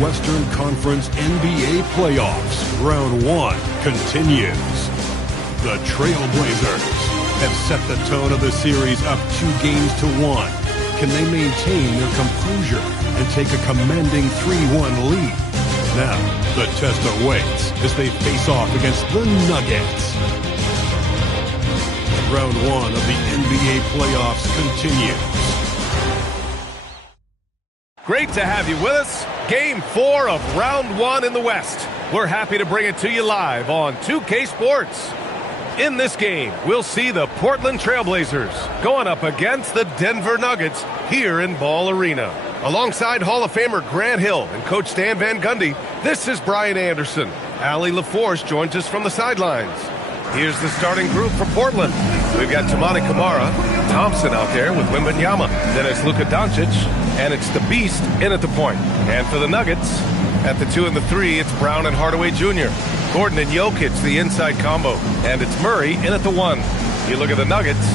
Western Conference NBA playoffs. Round 1 continues. The Trailblazers have set the tone of the series up 2-1. Can they maintain their composure and take a commanding 3-1 lead? Now, the test awaits as they face off against the Nuggets. Round 1 of the NBA playoffs continues. Great to have you with us. Game 4 of Round 1 in the West. We're happy to bring it to you live on 2K Sports. In this game, we'll see the Portland Trailblazers going up against the Denver Nuggets here in Ball Arena. Alongside Hall of Famer Grant Hill and Coach Stan Van Gundy, this is Brian Anderson. Allie LaForce joins us from the sidelines. Here's the starting group for Portland. We've got Toumani Camara, Thompson out there with Wembanyama. Then it's Luka Doncic, and it's the Beast in at the point. And for the Nuggets, at the 2 and the 3, it's Brown and Hardaway Jr. Gordon and Jokic, the inside combo. And it's Murray in at the 1. You look at the Nuggets,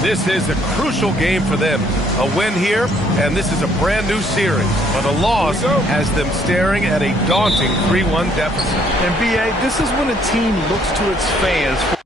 this is a crucial game for them. A win here, and this is a brand new series. But a loss has them staring at a daunting 3-1 deficit. And B.A., this is when a team looks to its fans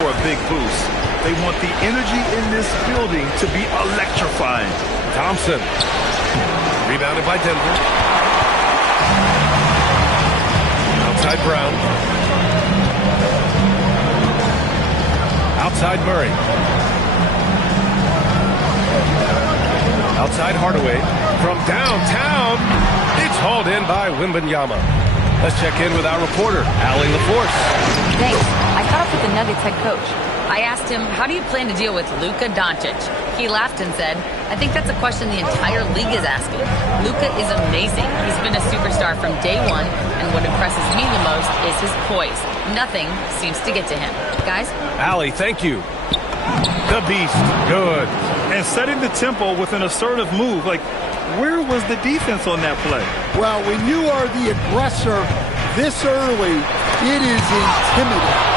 for a big boost. They want the energy in this building to be electrifying. Thompson. Rebounded by Denver. Outside Brown. Outside Murray. Outside Hardaway. From downtown, it's hauled in by Wembanyama. Let's check in with our reporter, Allie LaForce. Thanks. I caught up with the Nuggets head coach. I asked him, how do you plan to deal with Luka Doncic? He laughed and said, I think that's a question the entire league is asking. Luka is amazing. He's been a superstar from day one, and what impresses me the most is his poise. Nothing seems to get to him. Guys? Allie, thank you. The Beast. Good. And setting the tempo with an assertive move. Like, where was the defense on that play? Well, when you are the aggressor this early, it is intimidating.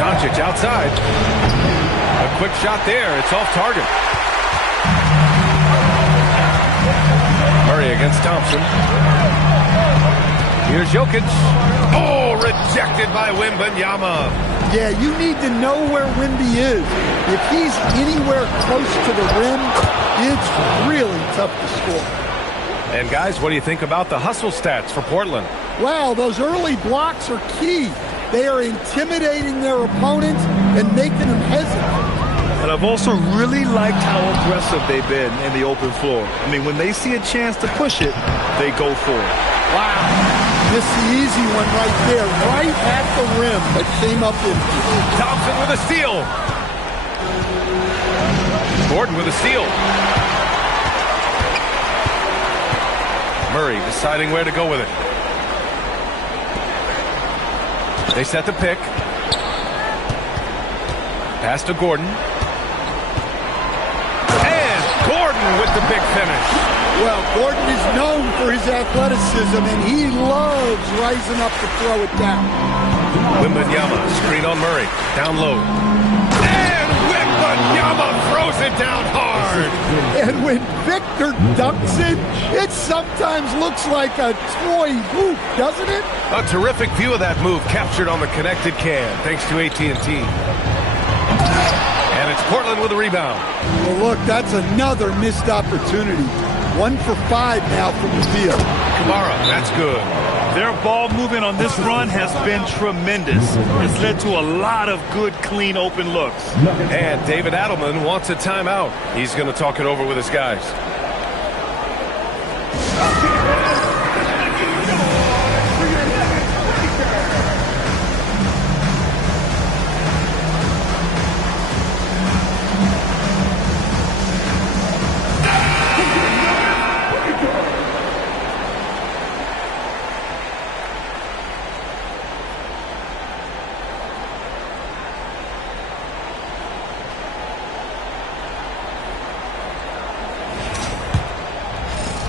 Doncic outside. A quick shot there. It's off target. Murray against Thompson. Here's Jokic. Oh, rejected by Wembanyama. Yeah, you need to know where Wemby is. If he's anywhere close to the rim, it's really tough to score. And guys, what do you think about the hustle stats for Portland? Wow, those early blocks are key. They are intimidating their opponents and making them hesitate. And I've also really liked how aggressive they've been in the open floor. I mean, when they see a chance to push it, they go for it. Wow. Missed the easy one right there, right at the rim, but came up empty. Thompson with a steal. Gordon with a steal. Murray deciding where to go with it. They set the pick. Pass to Gordon. And Gordon with the big finish. Well, Gordon is known for his athleticism, and he loves rising up to throw it down. Wembanyama, screen on Murray. Down low. And Wembanyama throws it down hard. And when Victor dunks it sometimes looks like a toy hoop, doesn't it? A terrific view of that move captured on the connected cam, thanks to AT&T. And it's Portland with a rebound. Well, look, that's another missed opportunity. 1 for 5 now from the field. Kamara, that's good. Their ball movement on this run has been tremendous. It's led to a lot of good, clean, open looks. And David Adelman wants a timeout. He's going to talk it over with his guys.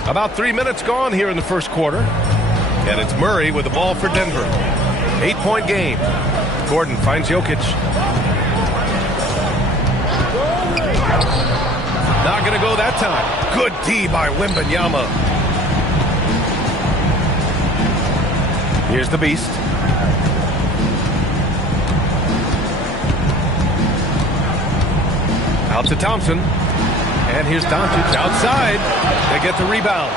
About 3 minutes gone here in the first quarter. And it's Murray with the ball for Denver. 8-point game. Gordon finds Jokic. Not going to go that time. Good D by Wembanyama. Here's the Beast. Out to Thompson. And here's Doncic outside. They get the rebound.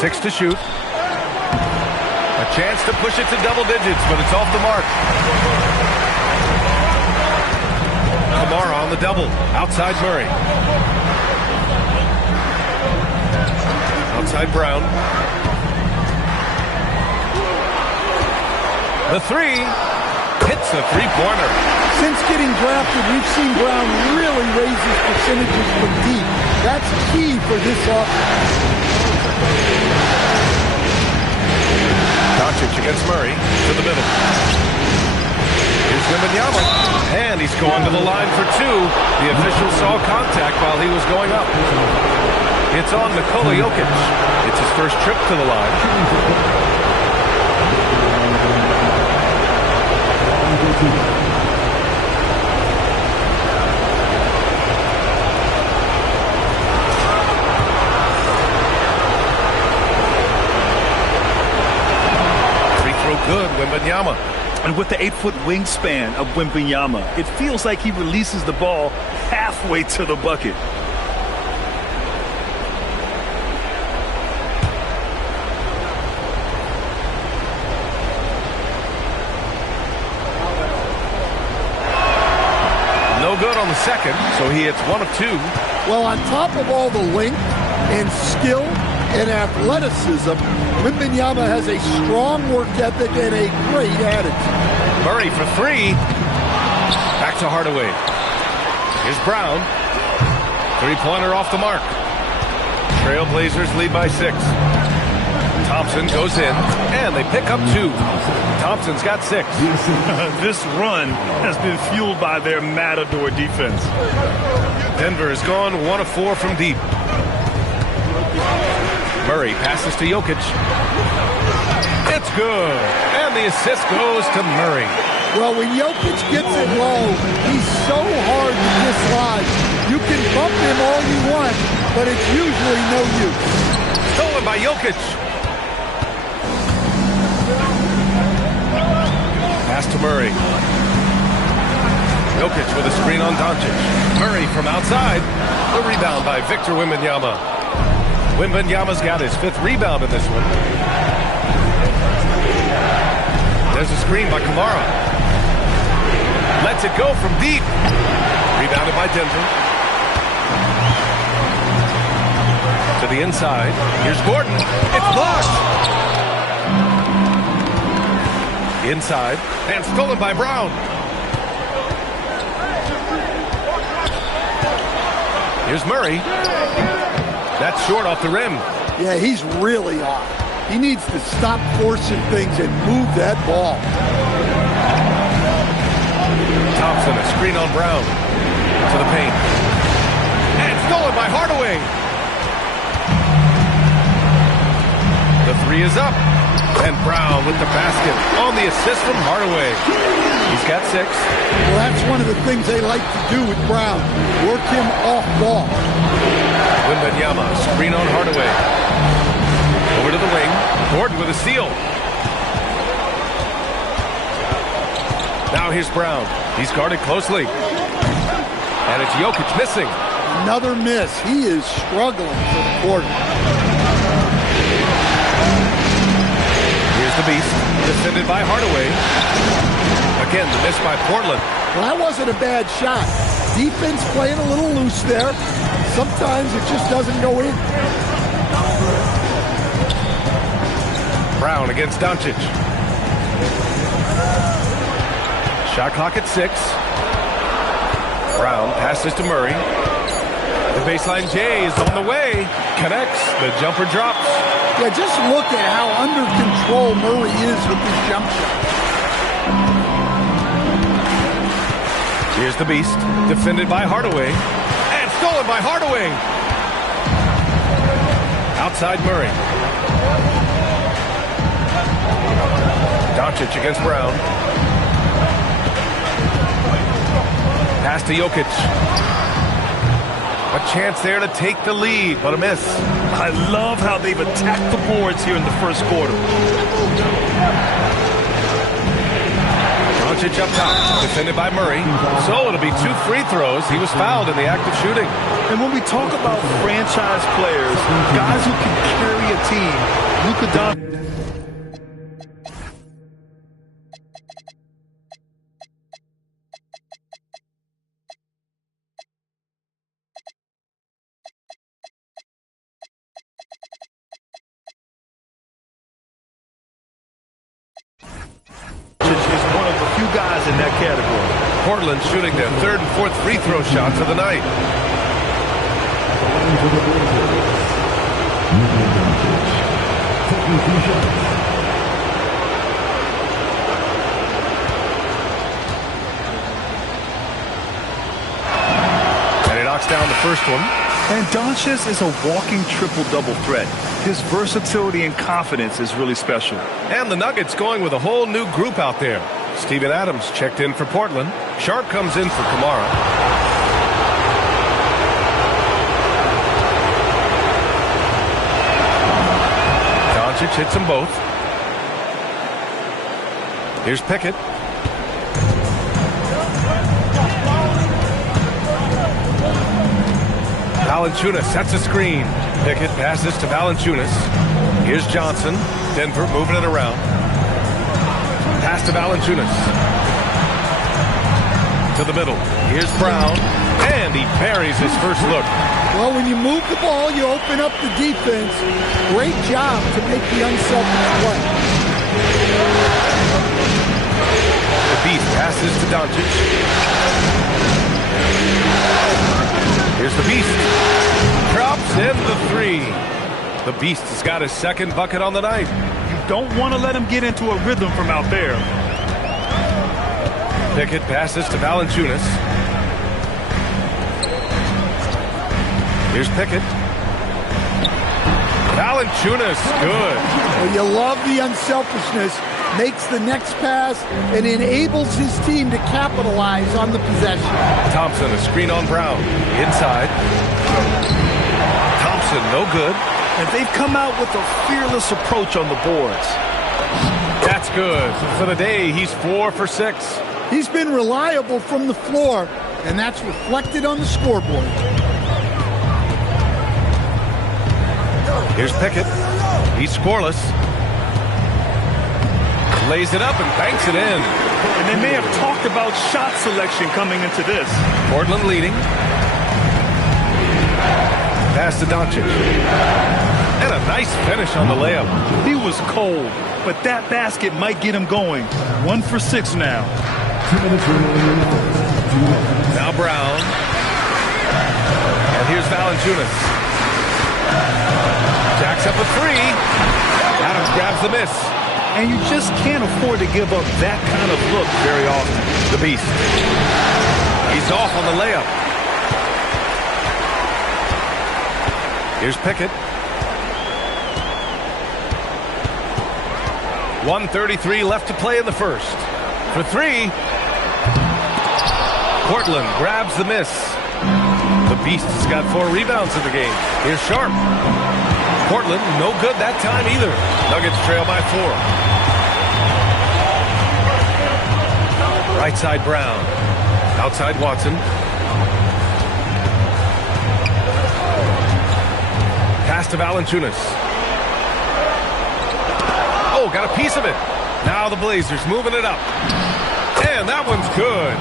Six to shoot. A chance to push it to double digits, but it's off the mark. Kamara on the double. Outside Murray. Outside Brown. The three. Hits a three-pointer. Since getting drafted, we've seen Brown really raise his percentages from deep. That's key for this offense. Doncic against Murray to the middle. Here's Wembanyama. And he's going to the line for two. The official saw contact while he was going up. It's on Nikola Jokic. It's his first trip to the line. 3 throw good, Wembanyama. And with the 8-foot wingspan of Wembanyama, it feels like he releases the ball halfway to the bucket. Good on the second, so he hits 1 of 2. Well, on top of all the length and skill and athleticism, Wembanyama has a strong work ethic and a great attitude. Murray for 3. Back to Hardaway. Here's Brown. Three-pointer off the mark. Trailblazers lead by 6. Thompson goes in, and they pick up 2. Thompson's got 6. This run has been fueled by their Matador defense. Denver has gone 1 of 4 from deep. Murray passes to Jokic. It's good. And the assist goes to Murray. Well, when Jokic gets it low, he's so hard to dislodge. You can bump him all you want, but it's usually no use. Stolen by Jokic. Pass to Murray. Jokic with a screen on Doncic. Murray from outside. The rebound by Victor Wembanyama. Wembanyama's got his 5th rebound in this one. There's a screen by Kamara. Lets it go from deep. Rebounded by Denver. To the inside. Here's Gordon. It's blocked. Inside. And stolen by Brown. Here's Murray. That's short off the rim. Yeah, he's really off. He needs to stop forcing things and move that ball. Thompson, a screen on Brown. To the paint. And stolen by Hardaway. The three is up. And Brown with the basket on the assist from Hardaway. He's got 6. Well, that's one of the things they like to do with Brown. Work him off ball. Wembanyama, screen on Hardaway. Over to the wing. Gordon with a steal. Now here's Brown. He's guarded closely. And it's Jokic missing. Another miss. He is struggling for the quarter. Here's the Beast. Defended by Hardaway. Again, the miss by Portland. Well, that wasn't a bad shot. Defense playing a little loose there. Sometimes it just doesn't go in. Brown against Doncic. Shot clock at 6. Brown passes to Murray. The baseline J is on the way. Connects. The jumper drops. Yeah, just look at how under control Murray is with his jump shot. Here's the Beast. Defended by Hardaway. And stolen by Hardaway. Outside Murray. Doncic against Brown. Pass to Jokic. A chance there to take the lead, but a miss. I love how they've attacked the boards here in the first quarter. Doncic up top, defended by Murray. So it'll be 2 free throws. He was fouled in the act of shooting. And when we talk about franchise players, guys who can carry a team, Luka Doncic. Guys in that category. Portland shooting their 3rd and 4th free throw shots of the night. And he knocks down the first one. And Doncic is a walking triple-double threat. His versatility and confidence is really special. And the Nuggets going with a whole new group out there. Steven Adams checked in for Portland. Sharp comes in for Kamara. Doncic hits them both. Here's Pickett. Valanciunas sets a screen. Pickett passes to Valanciunas. Here's Johnson. Denver moving it around. Pass to Valanciunas. To the middle. Here's Brown. And he parries his first look. Well, when you move the ball, you open up the defense. Great job to make the unselfish play. The Beast passes to Doncic. Here's the Beast. Drops in the 3. The Beast has got his 2nd bucket on the night. Don't want to let him get into a rhythm from out there. Pickett passes to Valanciunas. Here's Pickett. Valanciunas, good. Well, you love the unselfishness. Makes the next pass and enables his team to capitalize on the possession. Thompson, a screen on Brown. Inside. Thompson, no good. And they've come out with a fearless approach on the boards. That's good. For the day, he's 4 for 6. He's been reliable from the floor, and that's reflected on the scoreboard. Here's Pickett. He's scoreless. lays it up and banks it in. And they may have talked about shot selection coming into this. Portland leading. Pass to Doncic. And a nice finish on the layup. He was cold, but that basket might get him going. 1 for 6 now. Now Brown. And here's Valanciunas. Jacks up a three. Adams grabs the miss. And you just can't afford to give up that kind of look very often. The Beast. He's off on the layup. Here's Pickett. 1:33 left to play in the first. For three. Portland grabs the miss. The Beast has got 4 rebounds in the game. Here's Sharp. Portland, no good that time either. Nuggets trail by 4. Right side Brown. Outside Watson. Pass to Valanciunas. Oh, got a piece of it. Now the Blazers moving it up. And that one's good.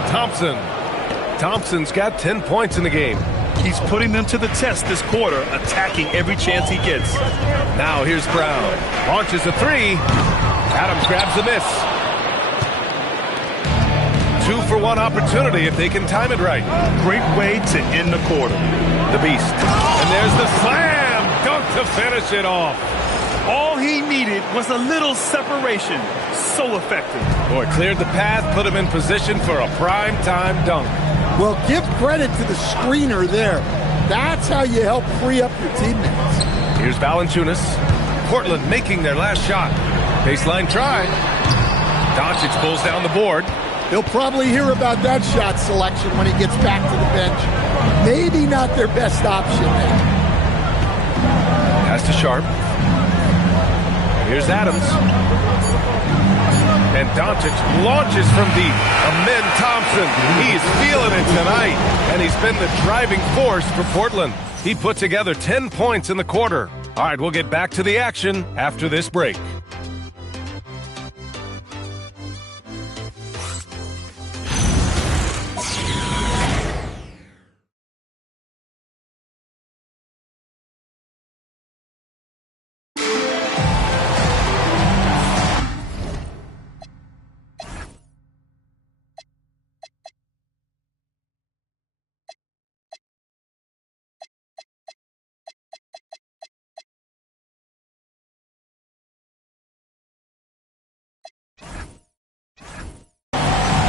Thompson's got 10 points in the game. He's putting them to the test this quarter, attacking every chance he gets. Now here's Brown. Launches a three. Adams grabs the miss. 2-for-1 opportunity if they can time it right. Great way to end the quarter. The Beast. And there's the slam dunk to finish it off. All he needed was a little separation. So effective. Boy, cleared the path, put him in position for a prime-time dunk. Well, give credit to the screener there. That's how you help free up your teammates. Here's Valanciunas. Portland making their last shot. Baseline try. Doncic pulls down the board. He'll probably hear about that shot selection when he gets back to the bench. Maybe not their best option there. Pass to Sharp. Here's Adams. And Doncic launches from deep. Amin Thompson. He's feeling it tonight. And he's been the driving force for Portland. He put together 10 points in the quarter. All right, we'll get back to the action after this break.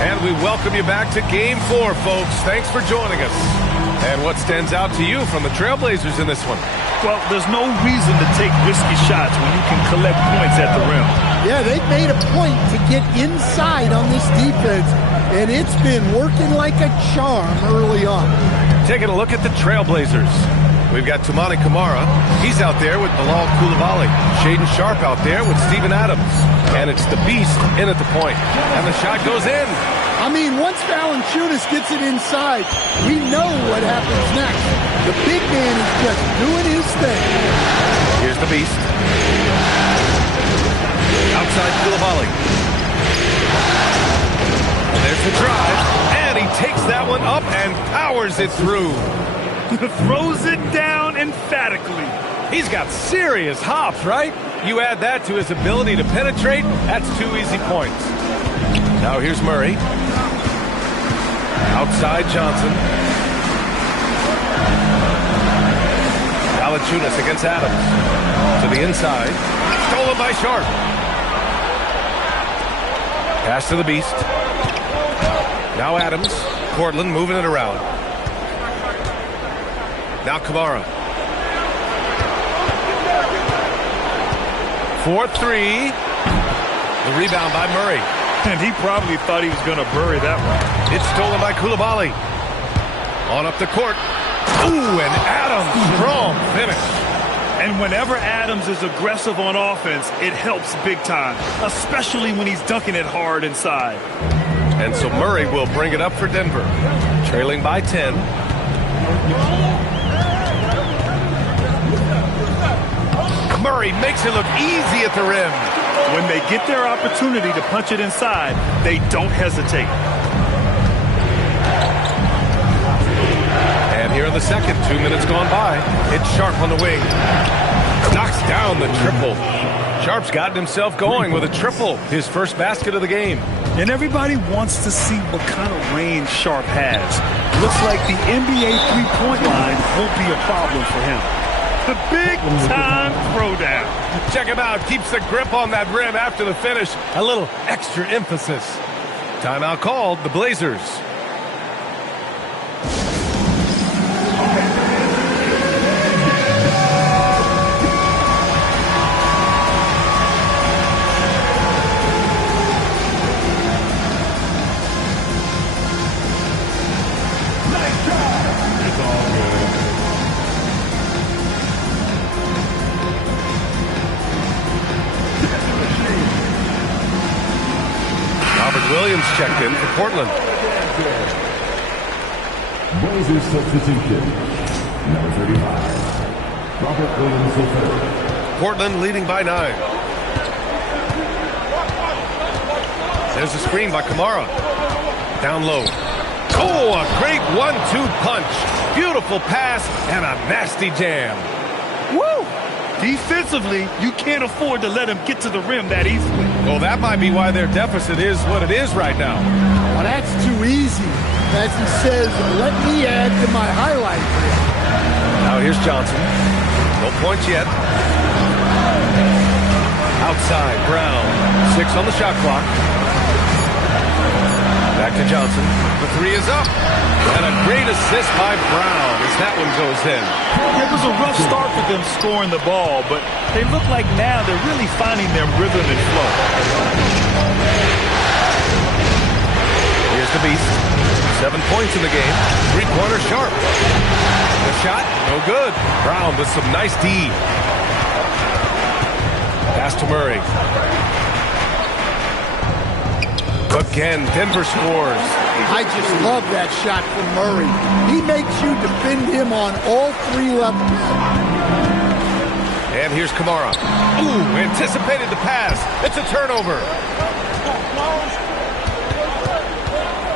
And we welcome you back to Game 4, folks. Thanks for joining us. And what stands out to you from the Trailblazers in this one? Well, there's no reason to take risky shots when you can collect points at the rim. Yeah, they've made a point to get inside on this defense, and it's been working like a charm early on. Taking a look at the Trailblazers. We've got Toumani Camara. He's out there with Bilal Coulibaly. Shaedon Sharp out there with Steven Adams. And it's the Beast in at the point. And the shot goes in. I mean, once Valanciunas gets it inside, we know what happens next. The big man is just doing his thing. Here's the Beast. Outside Coulibaly. There's the drive. And he takes that one up and powers it through. Throws it down emphatically. He's got serious hops, right? You add that to his ability to penetrate, that's 2 easy points. Now here's Murray. Outside Johnson. Valanciunas against Adams. To the inside. Stolen by Sharp. Pass to the Beast. Now Adams. Portland moving it around. Now Camara. 4-3. The rebound by Murray. And he probably thought he was going to bury that one. It's stolen by Coulibaly. On up the court. Ooh, and Adams, strong finish. And whenever Adams is aggressive on offense, it helps big time, especially when he's dunking it hard inside. And so Murray will bring it up for Denver. Trailing by 10. Murray makes it look easy at the rim. When they get their opportunity to punch it inside, they don't hesitate. And here in the second, 2 minutes gone by. It's Sharp on the wing. Knocks down the triple. Sharp's gotten himself going with a triple, his first basket of the game. And everybody wants to see what kind of range Sharp has. Looks like the NBA three-point line won't be a problem for him. The big-time throwdown. Check him out. Keeps the grip on that rim after the finish. A little extra emphasis. Timeout called, the Blazers. Williams checked in for Portland. Blazers substitution. Number 35. Robert Williams III. Portland leading by 9. There's a screen by Kamara. Down low. Oh, a great 1-2 punch. Beautiful pass and a nasty jam. Woo! Defensively, you can't afford to let him get to the rim that easily. Well, that might be why their deficit is what it is right now. Well, that's too easy. As he says, let me add to my highlight reel. Now here's Johnson. No points yet. Outside, Brown. 6 on the shot clock. Back to Johnson. The 3 is up. And a great assist by Brown as that one goes in. It was a rough start for them scoring the ball, but they look like now they're really finding their rhythm and flow. Here's the Beast. 7 points in the game. Three-pointer Sharp. The shot, no good. Brown with some nice D. Pass to Murray. Again, Denver scores. I just love that shot from Murray. He makes you defend him on all 3 levels. And here's Kamara. Ooh, anticipated the pass. It's a turnover.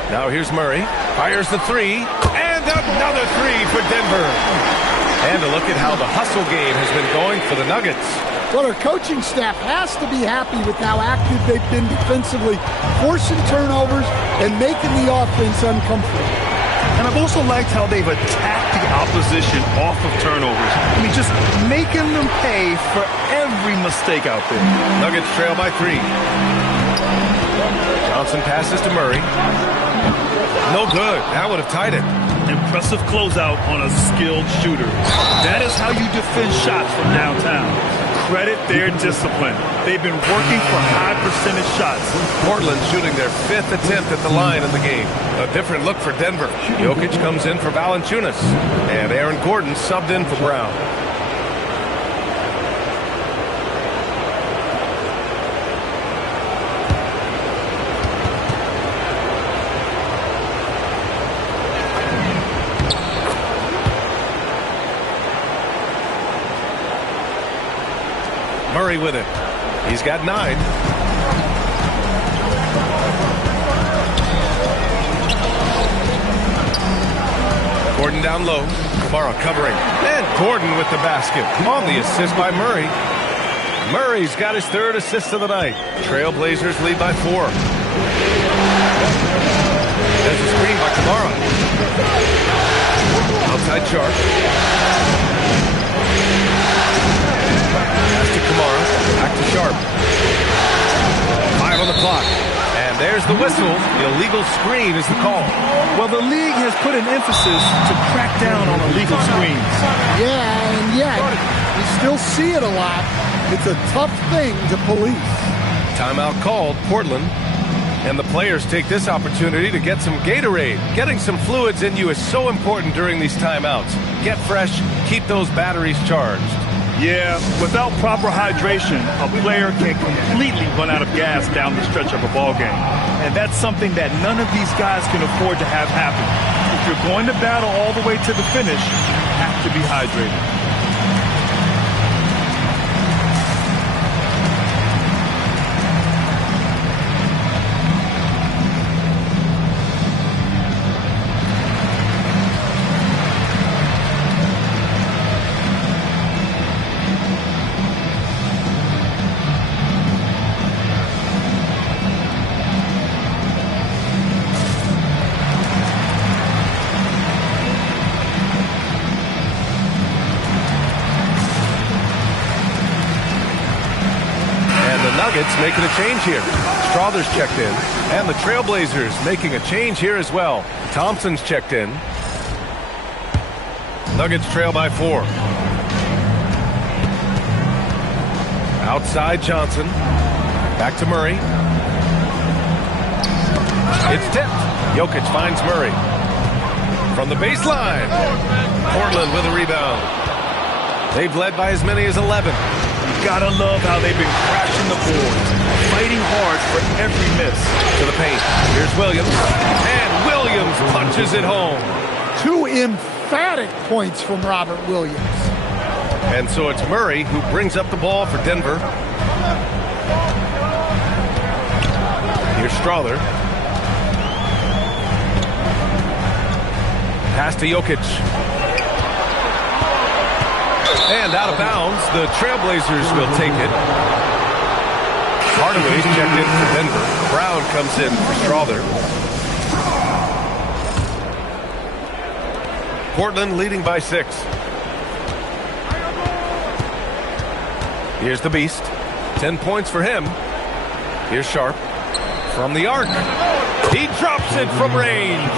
Now here's Murray. Fires the 3. And another 3 for Denver. And a look at how the hustle game has been going for the Nuggets. Well, our coaching staff has to be happy with how active they've been defensively, forcing turnovers and making the offense uncomfortable. And I've also liked how they've attacked the opposition off of turnovers. I mean, just making them pay for every mistake out there. Nuggets trail by 3. Johnson passes to Murray. No good. That would have tied it. Impressive closeout on a skilled shooter. That is how you defend shots from downtown. Credit their discipline. They've been working for high percentage shots. Portland shooting their 5th attempt at the line in the game. A different look for Denver. Jokic comes in for Valanciunas. And Aaron Gordon subbed in for Brown. Murray with it. He's got 9. Gordon down low. Kamara covering. And Gordon with the basket. On the assist by Murray. Murray's got his 3rd assist of the night. Trailblazers lead by 4. There's a screen by Kamara. Outside Sharp. Pass to Kamara. Back to Sharp. 5 on the clock. And there's the whistle. The illegal screen is the call. Well, the league has put an emphasis to crack down on illegal screens. Yeah, and yet, we still see it a lot. It's a tough thing to police. Timeout called, Portland. And the players take this opportunity to get some Gatorade. Getting some fluids in you is so important during these timeouts. Get fresh, keep those batteries charged. Yeah, without proper hydration, a player can completely run out of gas down the stretch of a ball game. And that's something that none of these guys can afford to have happen. If you're going to battle all the way to the finish, you have to be hydrated. making a change here. Strother's checked in. And the Trailblazers making a change here as well. Thompson's checked in. Nuggets trail by 4. Outside Johnson. Back to Murray. It's tipped. Jokic finds Murray. From the baseline. Portland with a rebound. They've led by as many as 11. You gotta love how they've been crashing the boards, fighting hard for every miss. To the paint. Here's Williams. And Williams punches it home. 2 emphatic points from Robert Williams. And so it's Murray who brings up the ball for Denver. Here's Strother. Pass to Jokic. And out of bounds, the Trailblazers will take it. Hardaway's checked in for Denver. Brown comes in for Strother. Portland leading by 6. Here's the Beast. 10 points for him. Here's Sharp. From the arc. He drops it from range.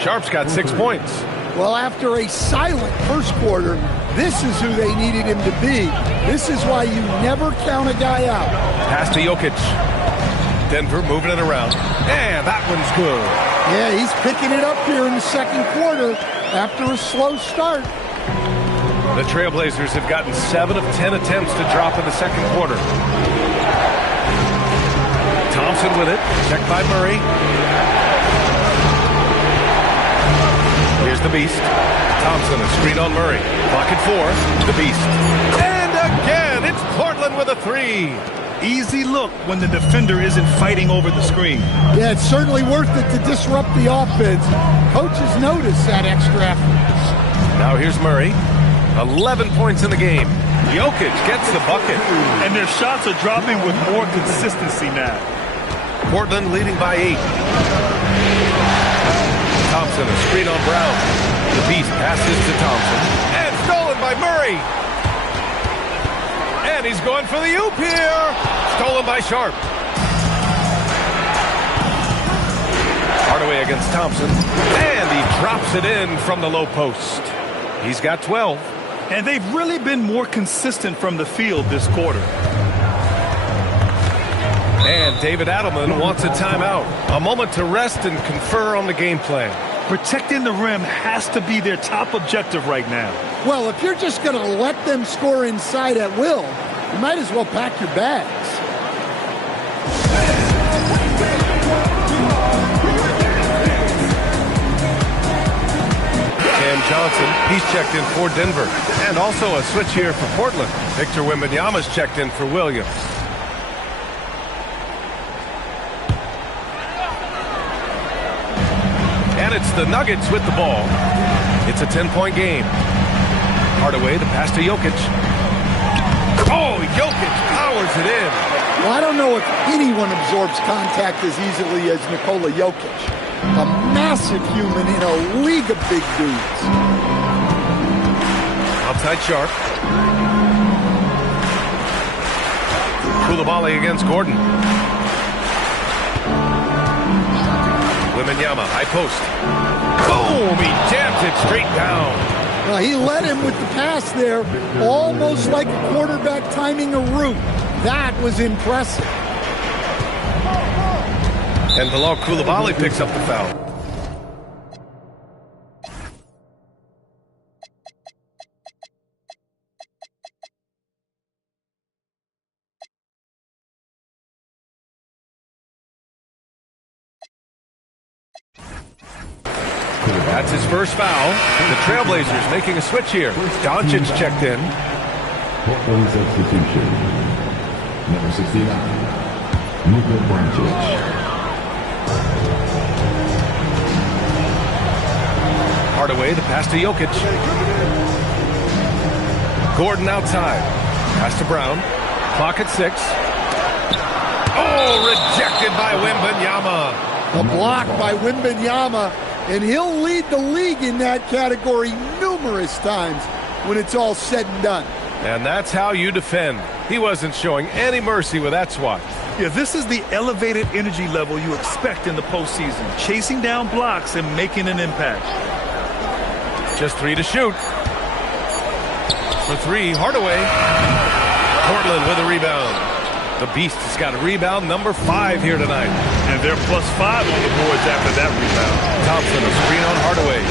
Sharp's got 6 points. Well, after a silent first quarter, this is who they needed him to be. This is why you never count a guy out. Pass to Jokic. Denver moving it around. And that one's good. Yeah, he's picking it up here in the second quarter after a slow start. The Trailblazers have gotten 7 of 10 attempts to drop in the second quarter. Thompson with it. Checked by Murray. Here's the Beast. Thompson, a screen on Murray. Clock at 4. The Beast. And again, it's Portland with a 3. Easy look when the defender isn't fighting over the screen. Yeah, it's certainly worth it to disrupt the offense. Coaches notice that extra effort. Now here's Murray. 11 points in the game. Jokic gets the bucket. And their shots are dropping with more consistency now. Portland leading by 8. Thompson, a screen on Brown. The Beast passes to Thompson. And stolen by Murray. And he's going for the oop here. Stolen by Sharp. Hardaway against Thompson. And he drops it in from the low post. He's got 12. And they've really been more consistent from the field this quarter. And David Adelman wants a timeout. A moment to rest and confer on the game plan. Protecting the rim has to be their top objective right now. Well, if you're just going to let them score inside at will, you might as well pack your bags. Cam Johnson, he's checked in for Denver. And also a switch here for Portland. Victor Wembanyama's checked in for Williams. And it's the Nuggets with the ball. It's a 10-point game. Hardaway, the pass to Jokic. Oh, Jokic powers it in. Well, I don't know if anyone absorbs contact as easily as Nikola Jokic. A massive human in a league of big dudes. Outside Sharp. Koulibaly against Gordon. Wembanyama, high post. Boom! He jammed it straight down. Well, he led him with the pass there, almost like a quarterback timing a route. That was impressive. And Bilal Koulibaly picks up the foul. That's his first foul. The Trailblazers making a switch here. Doncic checked in. Portland substitution. Number 69, Luka Doncic. Hardaway, the pass to Jokic. Gordon outside. Pass to Brown. Clock at 6. Oh, rejected by Wembanyama. A block by Wembanyama, and he'll lead the league in that category numerous times when it's all said and done. And that's how you defend. He wasn't showing any mercy with that swat. Yeah, this is the elevated energy level you expect in the postseason. Chasing down blocks and making an impact. Just 3 to shoot. For 3, Hardaway. Portland with a rebound. The Beast has got a rebound number 5 here tonight. And they're +5 on the boards after that rebound. Thompson, a screen on Hardaway.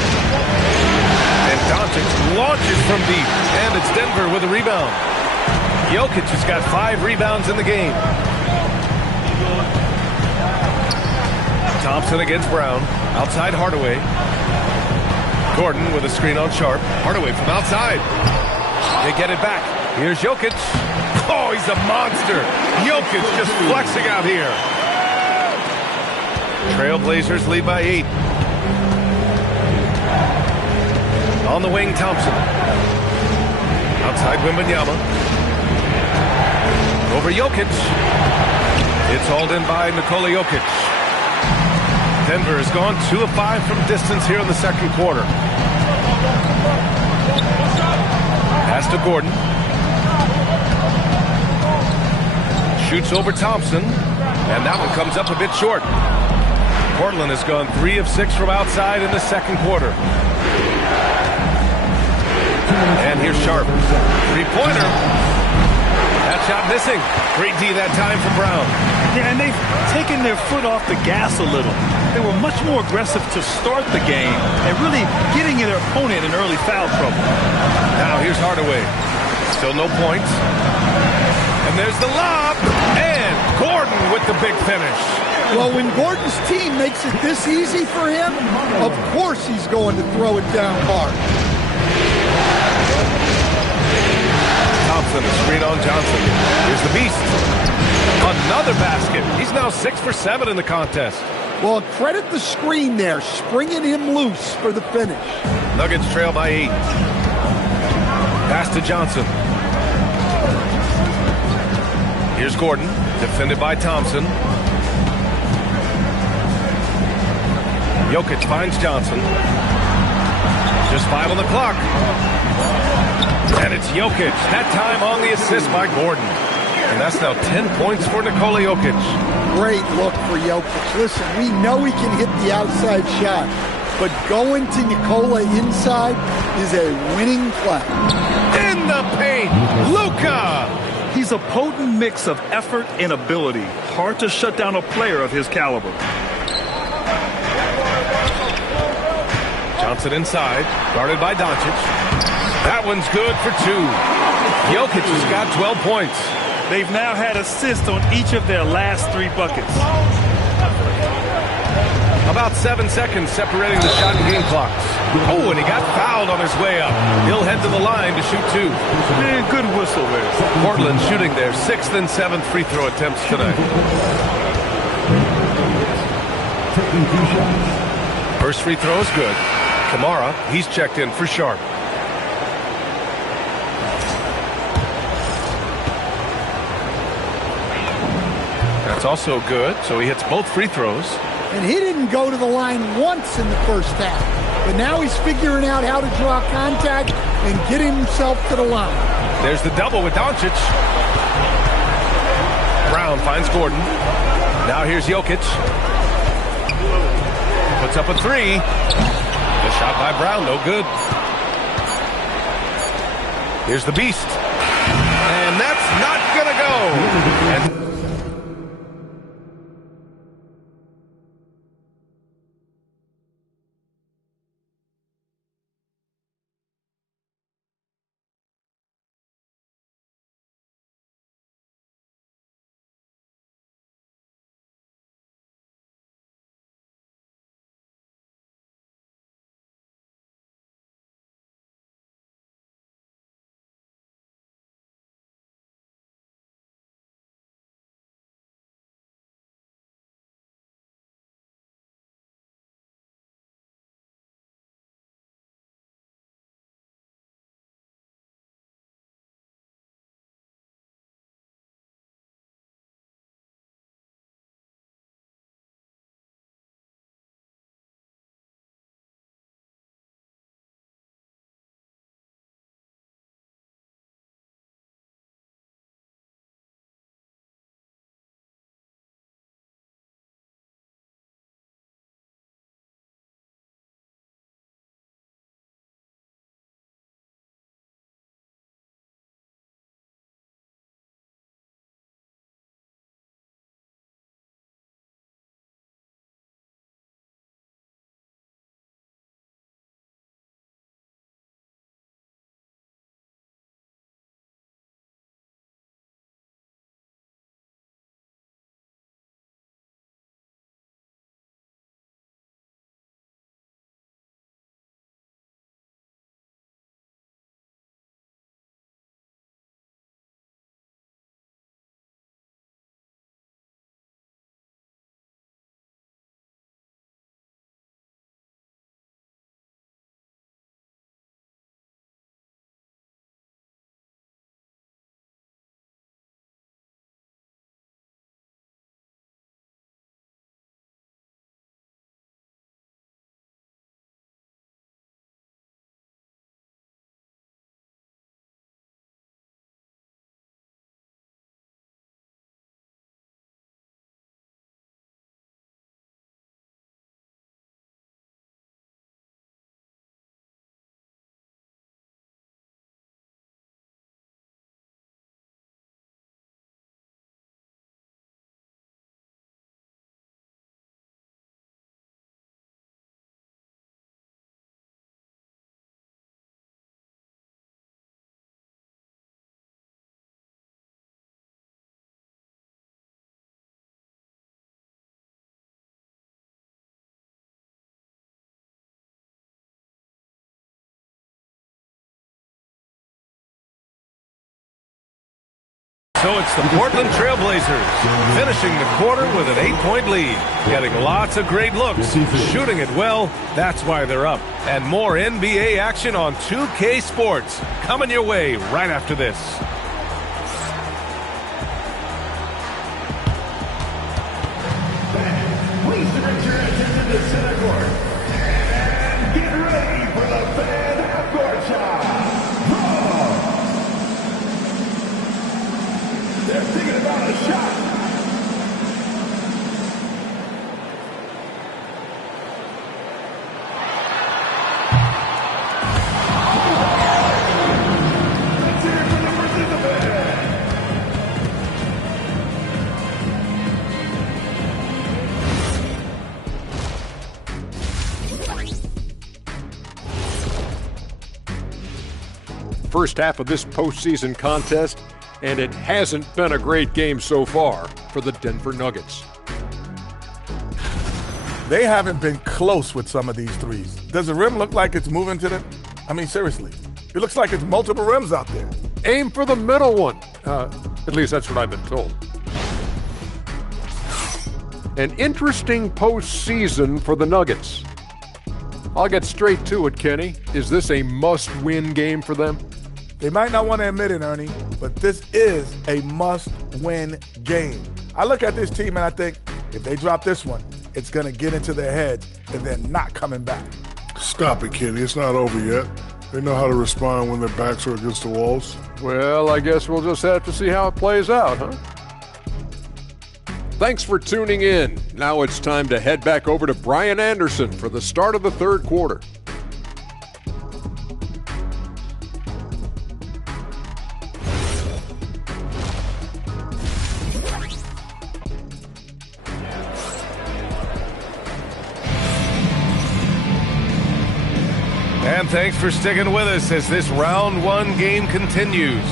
And Doncic launches from deep. And it's Denver with a rebound. Jokic has got 5 rebounds in the game. Thompson against Brown. Outside Hardaway. Gordon with a screen on Sharp. Hardaway from outside. They get it back. Here's Jokic. Oh, he's a monster. Jokic just flexing out here. Trailblazers lead by 8. On the wing, Thompson. Outside Wembanyama. Over Jokic. It's hauled in by Nikola Jokic. Denver has gone 2 of 5 from distance here in the second quarter. Pass to Gordon. Shoots over Thompson. And that one comes up a bit short. Portland has gone 3 of 6 from outside in the second quarter. And here's Sharp. 3-pointer. That shot missing. Great D that time from Brown. Yeah, and they've taken their foot off the gas a little. They were much more aggressive to start the game and really getting their opponent in early foul trouble. Now here's Hardaway. Still no points. And there's the lob. And Gordon with the big finish. Well, when Gordon's team makes it this easy for him, of course he's going to throw it down hard. Thompson, screen on Johnson. Here's the Beast. Another basket. He's now 6 for 7 in the contest. Well, credit the screen there, springing him loose for the finish. Nuggets trail by 8. Pass to Johnson. Here's Gordon, defended by Thompson. Jokic finds Johnson. Just 5 on the clock. And it's Jokic, that time on the assist by Gordon. And that's now 10 points for Nikola Jokic. Great look for Jokic. Listen, we know he can hit the outside shot, but going to Nikola inside is a winning play. In the paint, Luka! He's a potent mix of effort and ability. Hard to shut down a player of his caliber. Johnson inside, guarded by Doncic. That one's good for 2. Jokic has got 12 points. They've now had assists on each of their last 3 buckets. About 7 seconds separating the shot and game clocks. Oh, and he got fouled on his way up. He'll head to the line to shoot 2. Man, good whistle there. Portland shooting their 6th and 7th free throw attempts tonight. First free throw is good. Kamara, he's checked in for Sharp. That's also good, so he hits both free throws. And he didn't go to the line once in the first half. But now he's figuring out how to draw contact and get himself to the line. There's the double with Doncic. Brown finds Gordon. Now here's Jokic. Puts up a 3. The shot by Brown, no good. Here's the Beast. And that's not gonna go. And So it's the Portland Trailblazers finishing the quarter with an 8-point lead. Getting lots of great looks, shooting it well. That's why they're up. And more NBA action on 2K Sports coming your way right after this. Please direct your attention to center court. And get ready for the fan half-court shot. They're thinking about a shot. Let's hear it for the participant. First half of this postseason contest, and it hasn't been a great game so far for the Denver Nuggets. They haven't been close with some of these threes. Does the rim look like it's moving to them? I mean, seriously. It looks like it's multiple rims out there. Aim for the middle one. At least that's what I've been told. An interesting postseason for the Nuggets. I'll get straight to it, Kenny. Is this a must-win game for them? They might not want to admit it, Ernie, but this is a must-win game. I look at this team and I think if they drop this one, it's going to get into their heads and they're not coming back. Stop it, Kenny. It's not over yet. They know how to respond when their backs are against the walls. Well, I guess we'll just have to see how it plays out, huh? Thanks for tuning in. Now it's time to head back over to Brian Anderson for the start of the third quarter. And thanks for sticking with us as this round one game continues.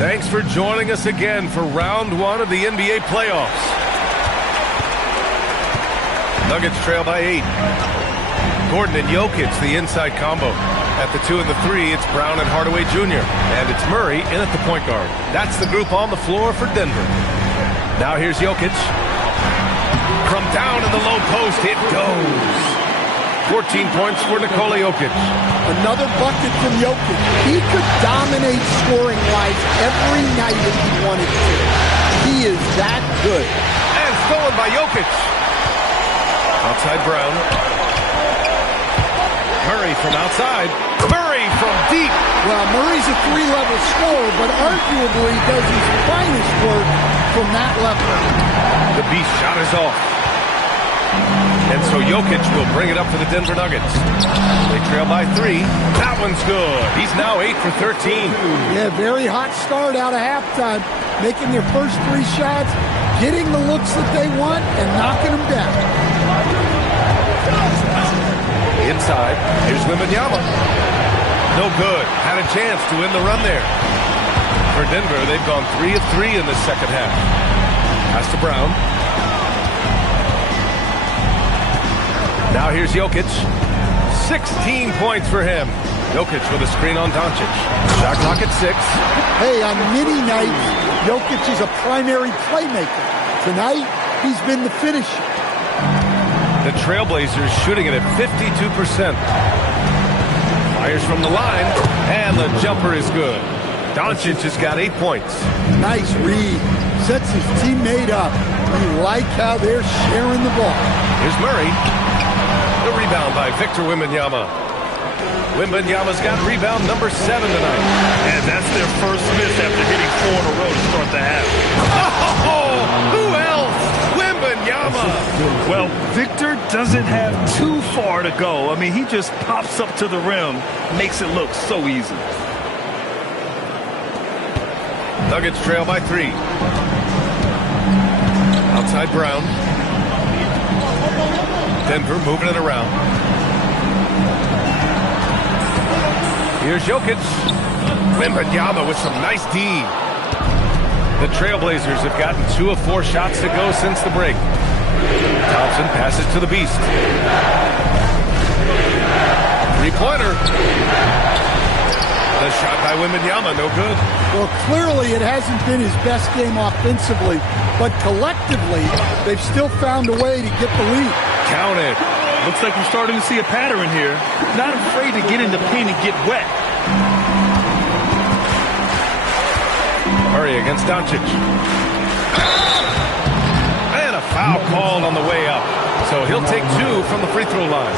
Thanks for joining us again for round one of the NBA playoffs. Nuggets trail by 8. Gordon and Jokic, the inside combo. At the 2 and the 3, it's Brown and Hardaway Jr. And it's Murray in at the point guard. That's the group on the floor for Denver. Now here's Jokic. From down in the low post, it goes. 14 points for Nikola Jokic. Another bucket from Jokic. He could dominate scoring-wise every night if he wanted to. He is that good. And stolen by Jokic. Outside Brown. Murray from outside. Murray from deep. Well, Murray's a three-level scorer, but arguably does his finest work from that level. The beast shot is off. And so Jokic will bring it up for the Denver Nuggets. They trail by 3. That one's good. He's now 8 for 13. Yeah, very hot start out of halftime. Making their first 3 shots, getting the looks that they want, and knocking them down. Inside, here's Wembanyama. No good. Had a chance to win the run there. For Denver, they've gone 3 of 3 in the second half. Pass to Brown. Now here's Jokic. 16 points for him. Jokic with a screen on Doncic. Shot clock at 6. Hey, on many nights, Jokic is a primary playmaker. Tonight, he's been the finisher. The Trailblazers shooting it at 52%. Fires from the line, and the jumper is good. Doncic has got 8 points. Nice read. Sets his teammate up. You like how they're sharing the ball. Here's Murray. The rebound by Victor Wembanyama. Wembanyama's got rebound number 7 tonight. And that's their first miss after hitting 4 in a row to start the half. Oh, who else? Wembanyama. Well, Victor doesn't have too far to go. I mean, he just pops up to the rim, makes it look so easy. Nuggets trail by 3. Outside Brown. Denver moving it around. Here's Jokic. Wembanyama with some nice D. The Trailblazers have gotten 2 of 4 shots to go since the break. Thompson passes to the Beast. 3-pointer. The shot by Wembanyama, no good. Well, clearly it hasn't been his best game offensively, but collectively, they've still found a way to get the lead. Counted. Looks like we're starting to see a pattern here. Not afraid to get in the paint and get wet. Murray against Doncic. And a foul called on the way up. So he'll take 2 from the free throw line.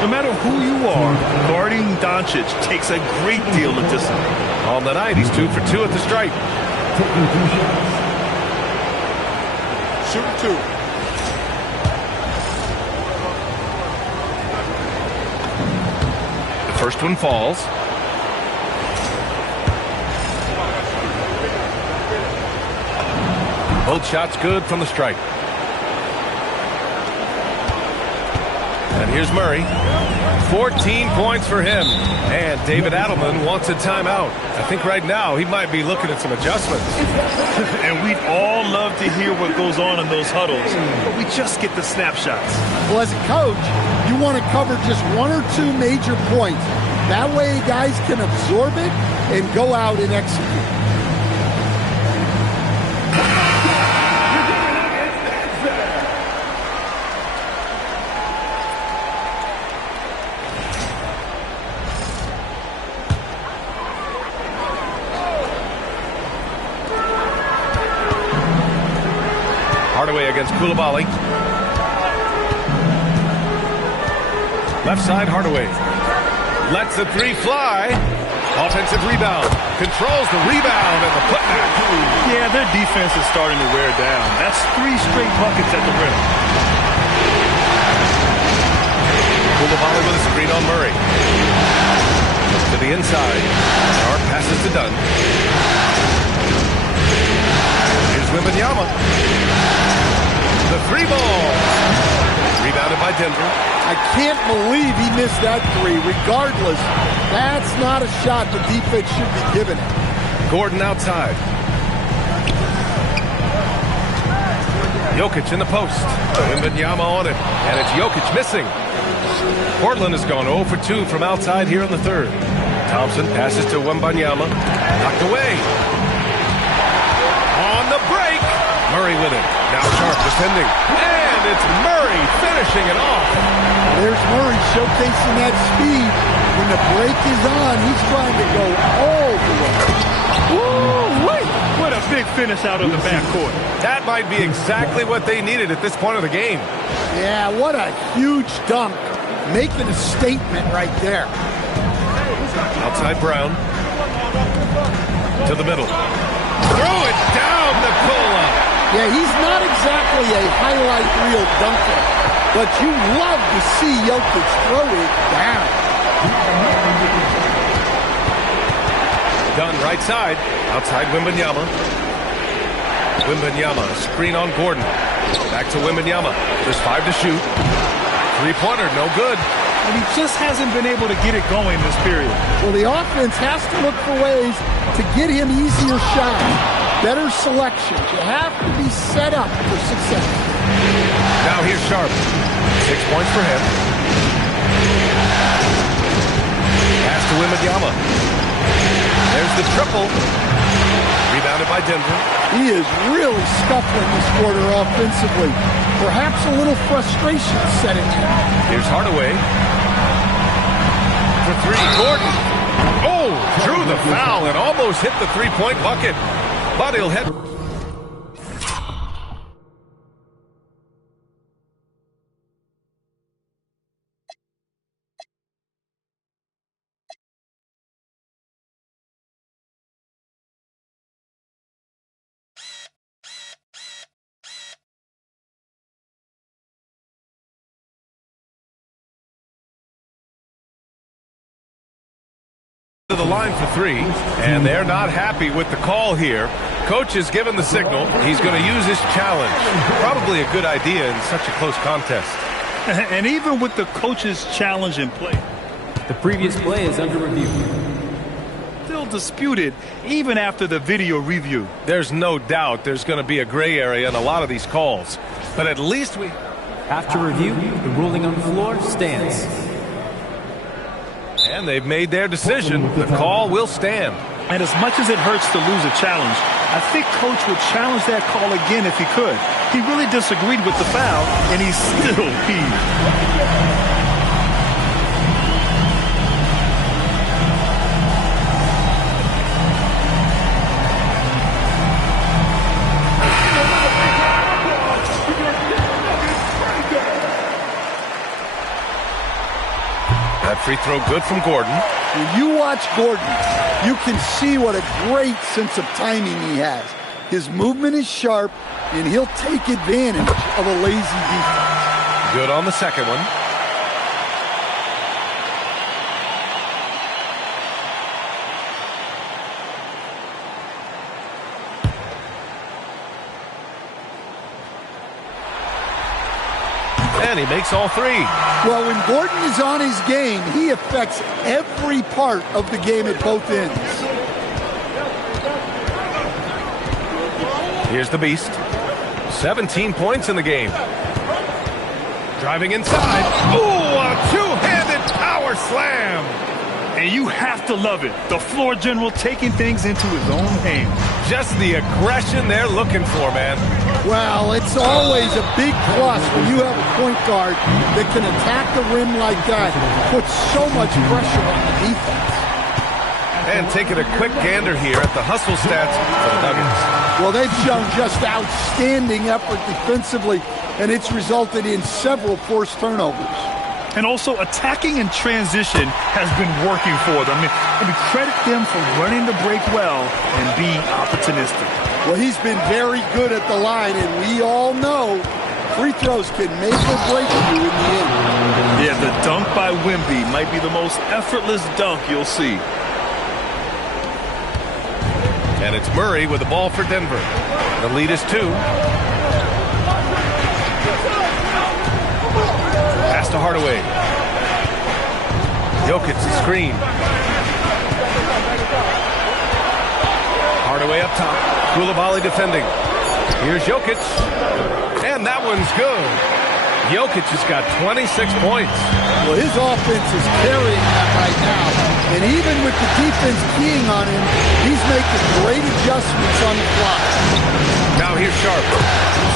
No matter who you are, guarding Doncic takes a great deal of discipline. On the night, he's 2 for 2 at the stripe. Shoot 2. The first one falls. Both shots good from the stripe. And here's Murray. 14 points for him. And David Adelman wants a timeout. I think right now he might be looking at some adjustments. And we'd all love to hear what goes on in those huddles, but we just get the snapshots. Well, as a coach, you want to cover just 1 or 2 major points. That way guys can absorb it and go out and execute. Hardaway against Coulibaly. Left side, Hardaway. Lets the 3 fly. Offensive rebound. Controls the rebound and the putback. Yeah, their defense is starting to wear down. That's 3 straight buckets at the rim. Coulibaly with a screen on Murray. To the inside. Sharp passes to Dunn. Here's Wembanyama. The 3-ball. Rebounded by Denver. I can't believe he missed that 3. Regardless, that's not a shot the defense should be giving him. Gordon outside. Jokic in the post. Wembanyama on it. And it's Jokic missing. Portland has gone 0 for 2 from outside here in the third. Thompson passes to Wembanyama. Knocked away. On the break. Murray with it. Now Sharp defending. And it's Murray finishing it off. There's Murray showcasing that speed. When the break is on, he's trying to go all the way. Woo-wee! What a big finish out of the backcourt. That might be exactly what they needed at this point of the game. Yeah, what a huge dunk. Making a statement right there. Outside Brown. To the middle. Throw it down the Cola. Yeah, he's not exactly a highlight reel dunker, but you love to see Jokic throw it down. Dunn right side. Outside Wembanyama. Wembanyama, screen on Gordon. Back to Wembanyama. Just 5 to shoot. 3-pointer, no good. And he just hasn't been able to get it going this period. Well, the offense has to look for ways to get him easier shots, better selections. You have to be set up for success. Now here's Sharp. 6 points for him. Pass to Wembanyama. There's the triple. Rebounded by Denver. He is really scuffling this quarter offensively. Perhaps a little frustration setting in. Here's Hardaway. For 3, Gordon. Oh, drew the foul and almost hit the 3-point bucket. But he'll head. to the line for three, and they're not happy with the call here. Coach has given the signal. He's going to use his challenge. Probably a good idea in such a close contest. And even with the coach's challenge in play, the previous play is under review. Still disputed even after the video review. There's no doubt there's going to be a gray area in a lot of these calls. But at least we... After review, the ruling on the floor stands. And they've made their decision. The call will stand. And as much as it hurts to lose a challenge, I think Coach would challenge that call again if he could. He really disagreed with the foul, and he's still peeved. That free throw good from Gordon. When you watch Gordon, you can see what a great sense of timing he has. His movement is sharp, and he'll take advantage of a lazy defense. Good on the second one. And he makes all three. Well, when Gordon is on his game, he affects every part of the game at both ends. Here's the beast. 17 points in the game. Driving inside. Ooh, a two-handed power slam. And you have to love it. The floor general taking things into his own hands. Just the aggression they're looking for, man. Well, it's always a big plus when you have a point guard that can attack the rim like that, puts so much pressure on the defense. And taking a quick gander here at the hustle stats for the Nuggets. Well, they've shown just outstanding effort defensively, and it's resulted in several forced turnovers. And also attacking in transition has been working for them. I mean, credit them for running the break well and being opportunistic. Well, he's been very good at the line, and we all know free throws can make or break you in the end. Yeah, the dunk by Wemby might be the most effortless dunk you'll see. And it's Murray with the ball for Denver. The lead is 2. Pass to Hardaway. Jokic screen. Hardaway up top. Koulibaly defending. Here's Jokic. And that one's good. Jokic has got 26 points. Well, his offense is carrying that right now. And even with the defense keying on him, he's making great adjustments on the fly. Now here's Sharp.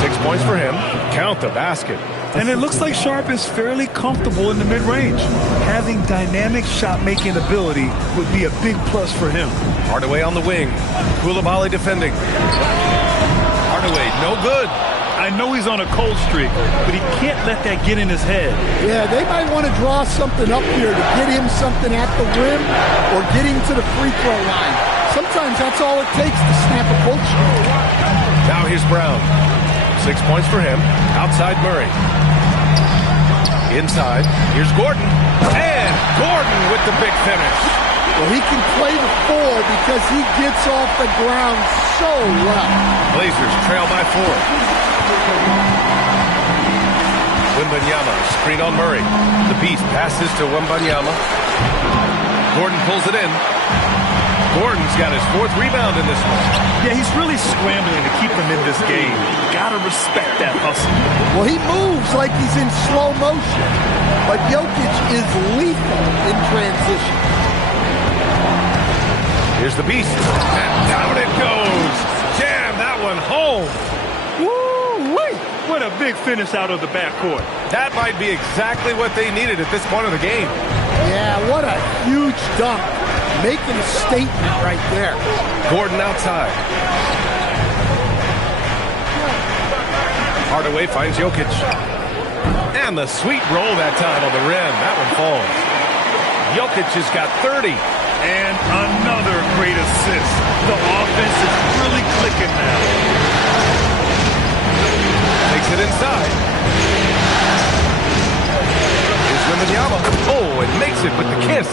6 points for him. Count the basket. And it looks like Sharp is fairly comfortable in the mid-range. Having dynamic shot-making ability would be a big plus for him. Hardaway on the wing. Koulibaly defending. Hardaway, no good. I know he's on a cold streak, but he can't let that get in his head. Yeah, they might want to draw something up here to get him something at the rim or get him to the free throw line. Sometimes that's all it takes to snap a cold streak. Now here's Brown. 6 points for him. Outside Murray. Inside. Here's Gordon. And Gordon with the big finish. Well, he can play the 4 because he gets off the ground so well. Blazers trail by 4. Wembanyama, screen on Murray. The Beast passes to Wembanyama. Gordon pulls it in. Gordon's got his 4th rebound in this one. Yeah, he's really scrambling to keep them in this game. Gotta respect that hustle. Well, he moves like he's in slow motion, but Jokic is lethal in transition. Here's the Beast. And down it goes. Jam that one home. Woo-wee! What a big finish out of the backcourt. That might be exactly what they needed at this point of the game. Yeah, what a huge dunk. Making a statement right there. Gordon outside. Hardaway finds Jokic. And the sweet roll that time on the rim. That one falls. Jokic has got 30. And another great assist. The offense is really clicking now. Takes it inside. Here's Wembanyama. Oh, and makes it with the kiss.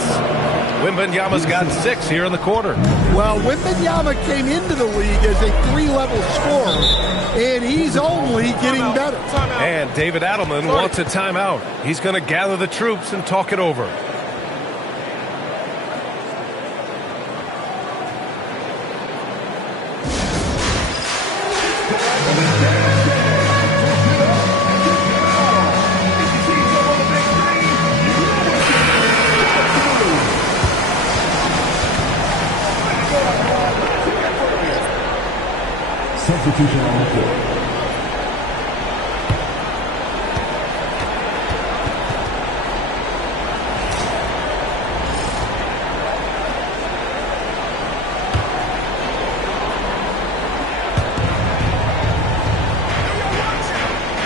Wembanyama's got 6 here in the quarter. Well, Wembanyama came into the league as a 3-level scorer, and he's only getting better. And David Adelman wants a timeout. He's going to gather the troops and talk it over. Substitution on the court.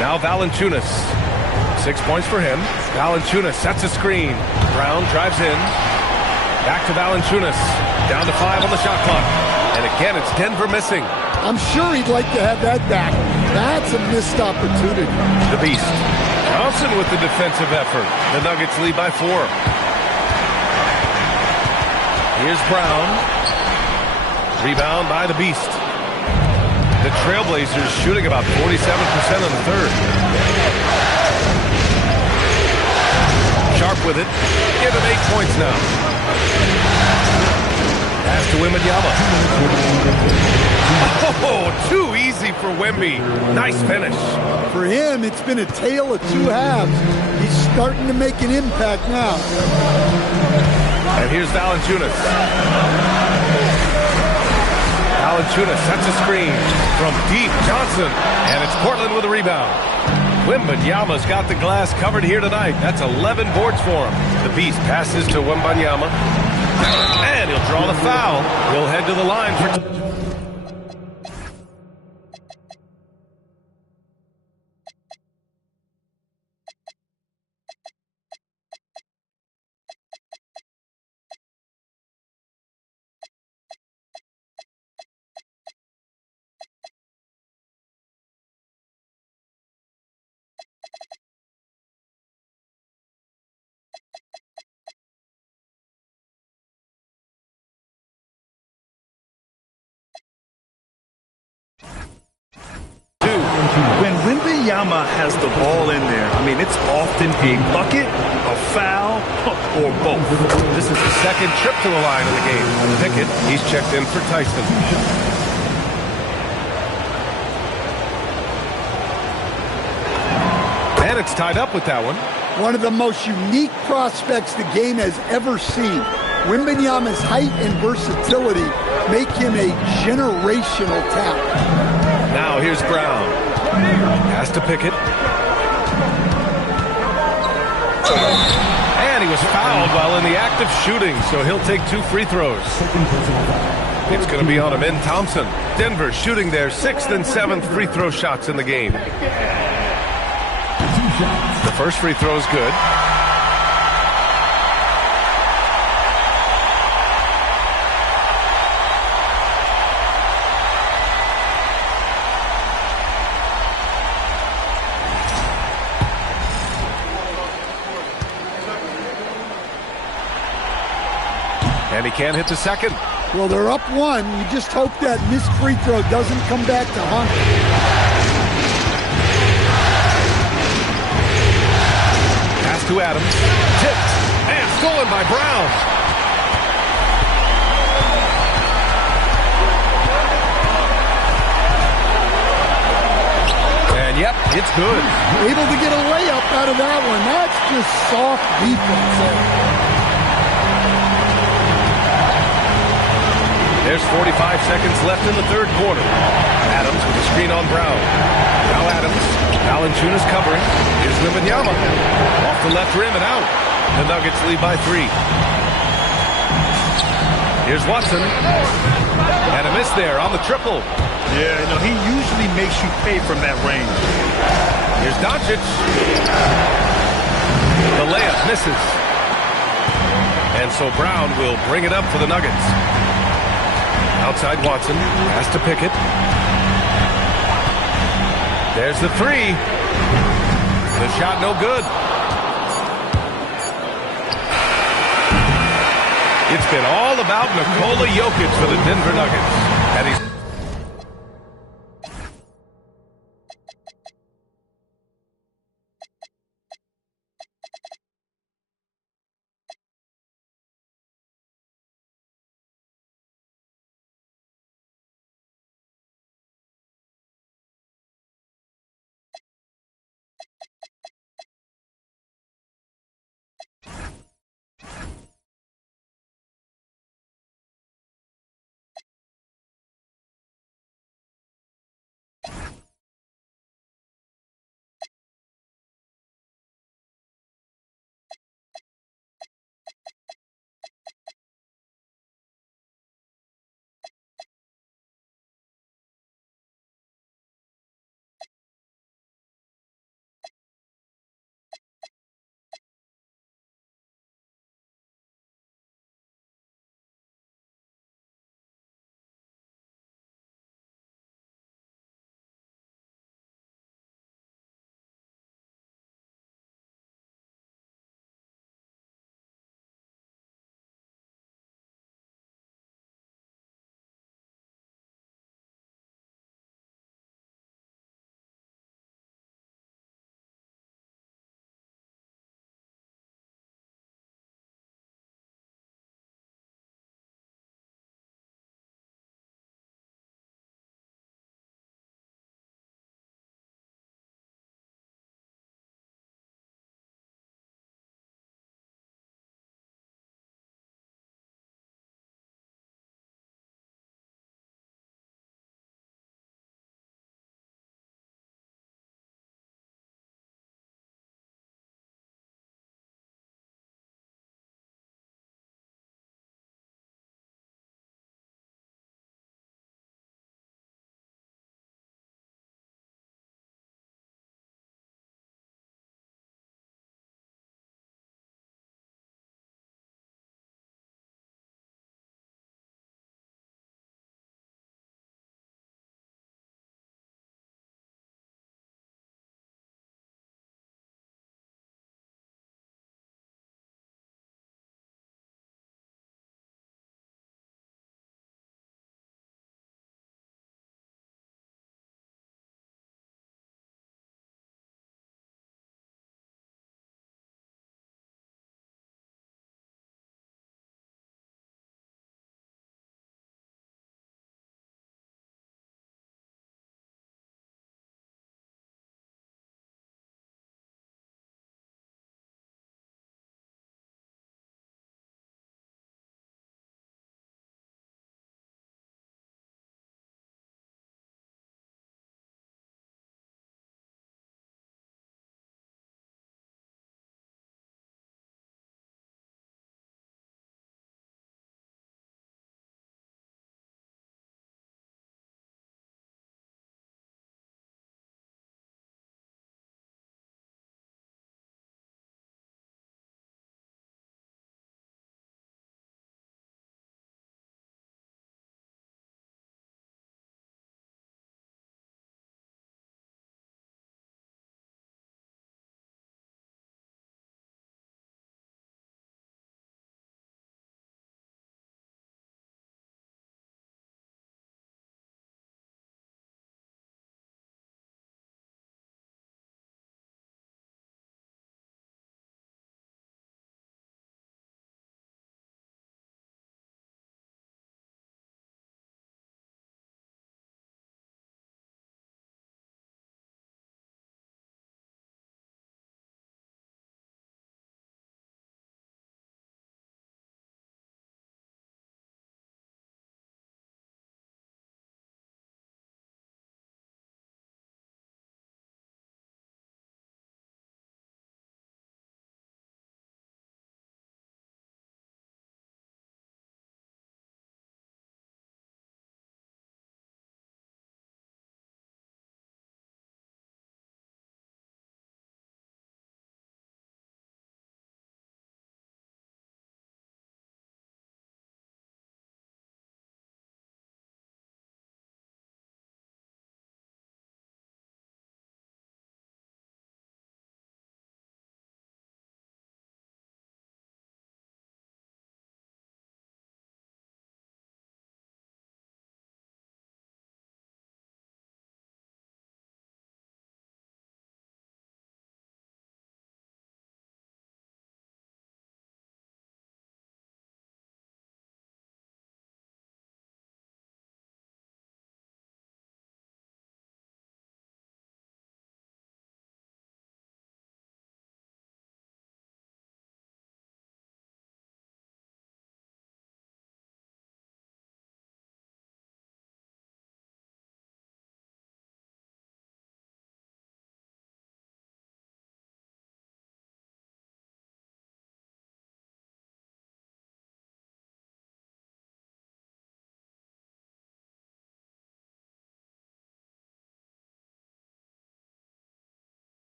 Now Valanciunas. 6 points for him. Valanciunas sets a screen. Brown drives in. Back to Valanciunas. Down to 5 on the shot clock. And again, it's Denver missing. I'm sure he'd like to have that back. That's a missed opportunity. The Beast. Johnson with the defensive effort. The Nuggets lead by 4. Here's Brown. Rebound by the Beast. The Trailblazers shooting about 47% in the third. Sharp with it. Give him 8 points now. Pass to Wembanyama. Oh, too easy for Wemby. Nice finish. For him, it's been a tale of 2 halves. He's starting to make an impact now. And here's Valanciunas. Valanciunas sets a screen from deep. Johnson. And it's Portland with a rebound. Wembanyama's got the glass covered here tonight. That's 11 boards for him. The Beast passes to Wembanyama. And he'll draw the foul. He'll head to the line for... When Wembanyama has the ball in there, I mean, it's often a bucket, a foul, or both. This is the second trip to the line in the game. Pickett, he's checked in for Tyson. And it's tied up with that one. One of the most unique prospects the game has ever seen. Wembanyama's height and versatility make him a generational talent. Now here's Brown. Pass to Pickett. And he was fouled while in the act of shooting, so he'll take 2 free throws. It's going to be on Amin Thompson. Denver shooting their 6th and 7th free throw shots in the game. The first free throw is good. And he can't hit the second. Well, they're up 1. You just hope that missed free throw doesn't come back to haunt them. Pass to Adams. Tipped. And stolen by Brown. And yep, it's good. Able to get a layup out of that one. That's just soft defense there. There's 45 seconds left in the third quarter. Adams with a screen on Brown. Now Adams. Valanciunas covering. Here's Wembanyama. Off the left rim and out. The Nuggets lead by 3. Here's Watson. And a miss there on the triple. Yeah, you know, he usually makes you pay from that range. Here's Doncic. The layup misses. And so Brown will bring it up for the Nuggets. Outside Watson, pass to Pickett. There's the 3. The shot no good. It's been all about Nikola Jokic for the Denver Nuggets. And he's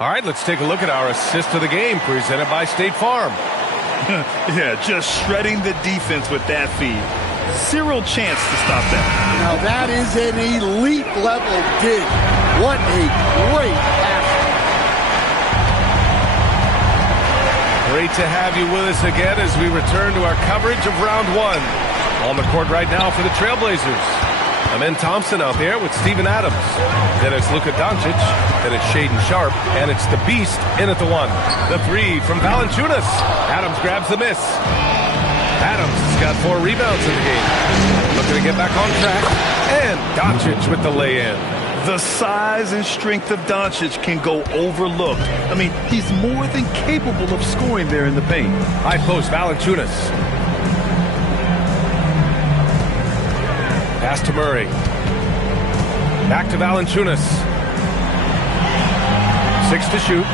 All right, let's take a look at our assist of the game presented by State Farm. Yeah, just shredding the defense with that feed. Zero chance to stop that. Now that is an elite level dig. What a great pass. Great to have you with us again as we return to our coverage of round one. On the court right now for the Trailblazers. Amen Thompson out there with Steven Adams. Then it's Luka Doncic. Then it's Shaedon Sharpe. And it's the Beast in at the one. The three from Valanciunas. Adams grabs the miss. Adams has got 4 rebounds in the game. Looking to get back on track. And Doncic with the lay-in. The size and strength of Doncic can go overlooked. I mean, he's more than capable of scoring there in the paint. High post, Valanciunas. Pass to Murray. Back to Valanciunas. 6 to shoot.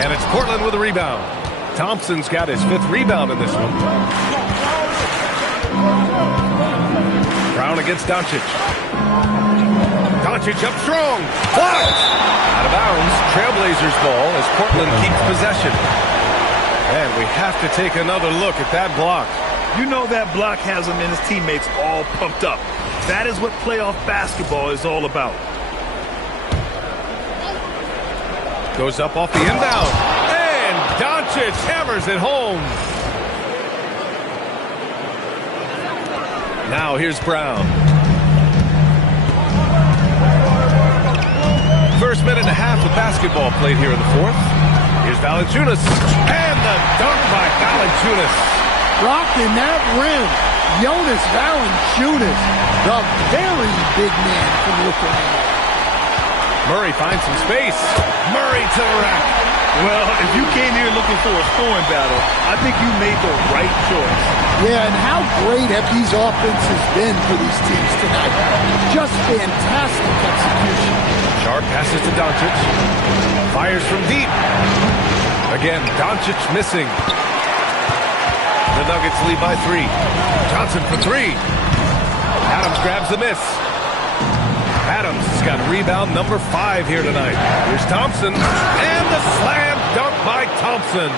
And it's Portland with a rebound. Thompson's got his 5th rebound in this one. Brown against Doncic. Doncic up strong. Blocked. Out of bounds. Trailblazers ball as Portland keeps possession. And we have to take another look at that block. You know that block has him and his teammates all pumped up. That is what playoff basketball is all about. Goes up off the inbound. And Doncic hammers it home. Now here's Brown. First minute and a half of basketball played here in the fourth. Here's Valanciunas. And the dunk by Valanciunas. Rocking that rim. Jonas Valanciunas, the very big man from Lithuania. Murray finds some space. Murray to the rack. Well, if you came here looking for a scoring battle, I think you made the right choice. Yeah, and how great have these offenses been for these teams tonight? Just fantastic execution. Sharpe passes to Doncic. Fires from deep. Again, Doncic missing. The Nuggets lead by 3. Johnson for 3. Adams grabs the miss. Adams has got rebound number 5 here tonight. Here's Thompson. And the slam dunk by Thompson.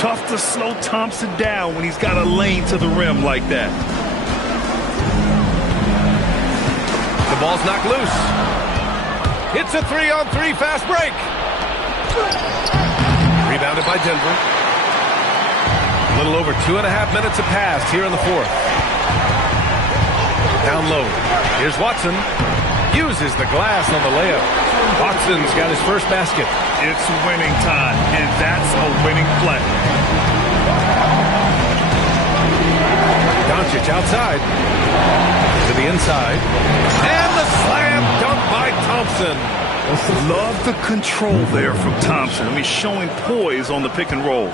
Tough to slow Thompson down when he's got a lane to the rim like that. The ball's knocked loose. It's a 3-on-3 fast break. Rebounded by Denver. A little over 2.5 minutes have passed here in the fourth. Down low. Here's Watson. Uses the glass on the layup. Watson's got his first basket. It's winning time, and that's a winning play. Doncic outside. To the inside. And the slam dunk by Thompson. Love the control there from Thompson. I mean, showing poise on the pick and roll.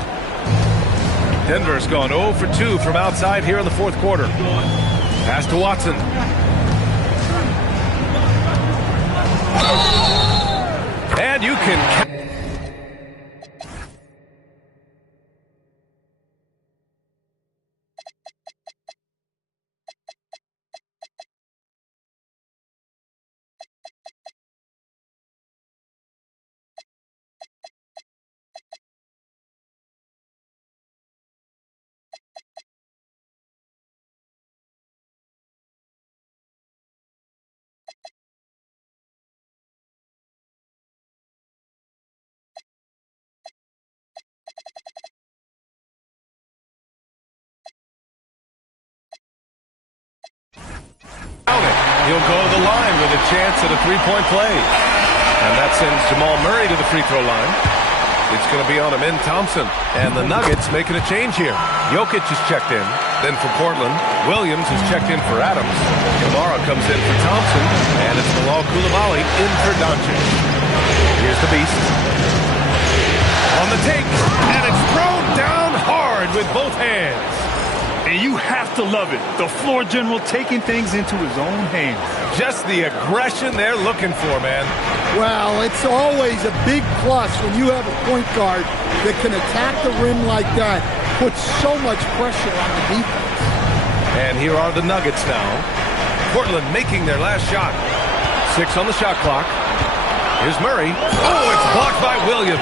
Denver's gone 0 for 2 from outside here in the fourth quarter. Pass to Watson. And you can... He'll go to the line with a chance at a three-point play. And that sends Jamal Murray to the free throw line. It's going to be on Amen Thompson. And the Nuggets making a change here. Jokic is checked in. Then for Portland, Williams is checked in for Adams. Kamara comes in for Thompson. And it's Bilal Coulibaly in for Doncic. Here's the Beast. On the take. And it's thrown down hard with both hands. And you have to love it. The floor general taking things into his own hands. Just the aggression they're looking for, man. Well, it's always a big plus when you have a point guard that can attack the rim like that, put so much pressure on the defense. And here are the Nuggets now. Portland making their last shot. 6 on the shot clock. Here's Murray. Oh, it's blocked by Williams.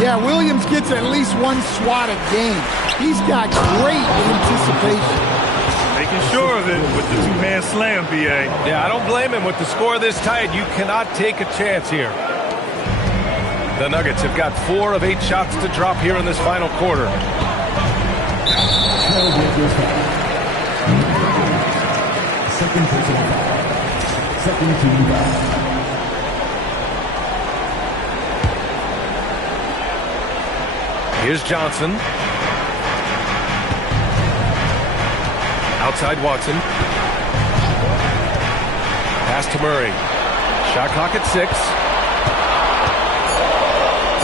Yeah, Williams gets at least one swat a game. He's got great anticipation. Making sure of it with the two-hand slam, B.A. Yeah, I don't blame him. With the score this tight, you cannot take a chance here. The Nuggets have got 4 of 8 shots to drop here in this final quarter. Second personal foul. Second team foul. Here's Johnson. Outside Watson. Pass to Murray. Shot clock at 6.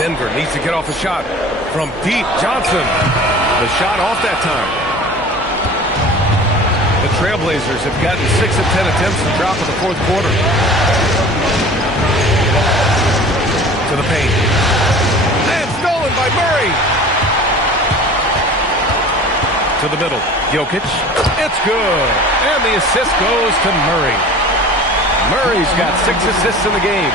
Denver needs to get off a shot. From deep, Johnson. The shot off that time. The Trailblazers have gotten 6 of 10 attempts to drop in the fourth quarter. To the paint. And stolen by Murray. To the middle. Jokic. It's good. And the assist goes to Murray. Murray's got 6 assists in the game.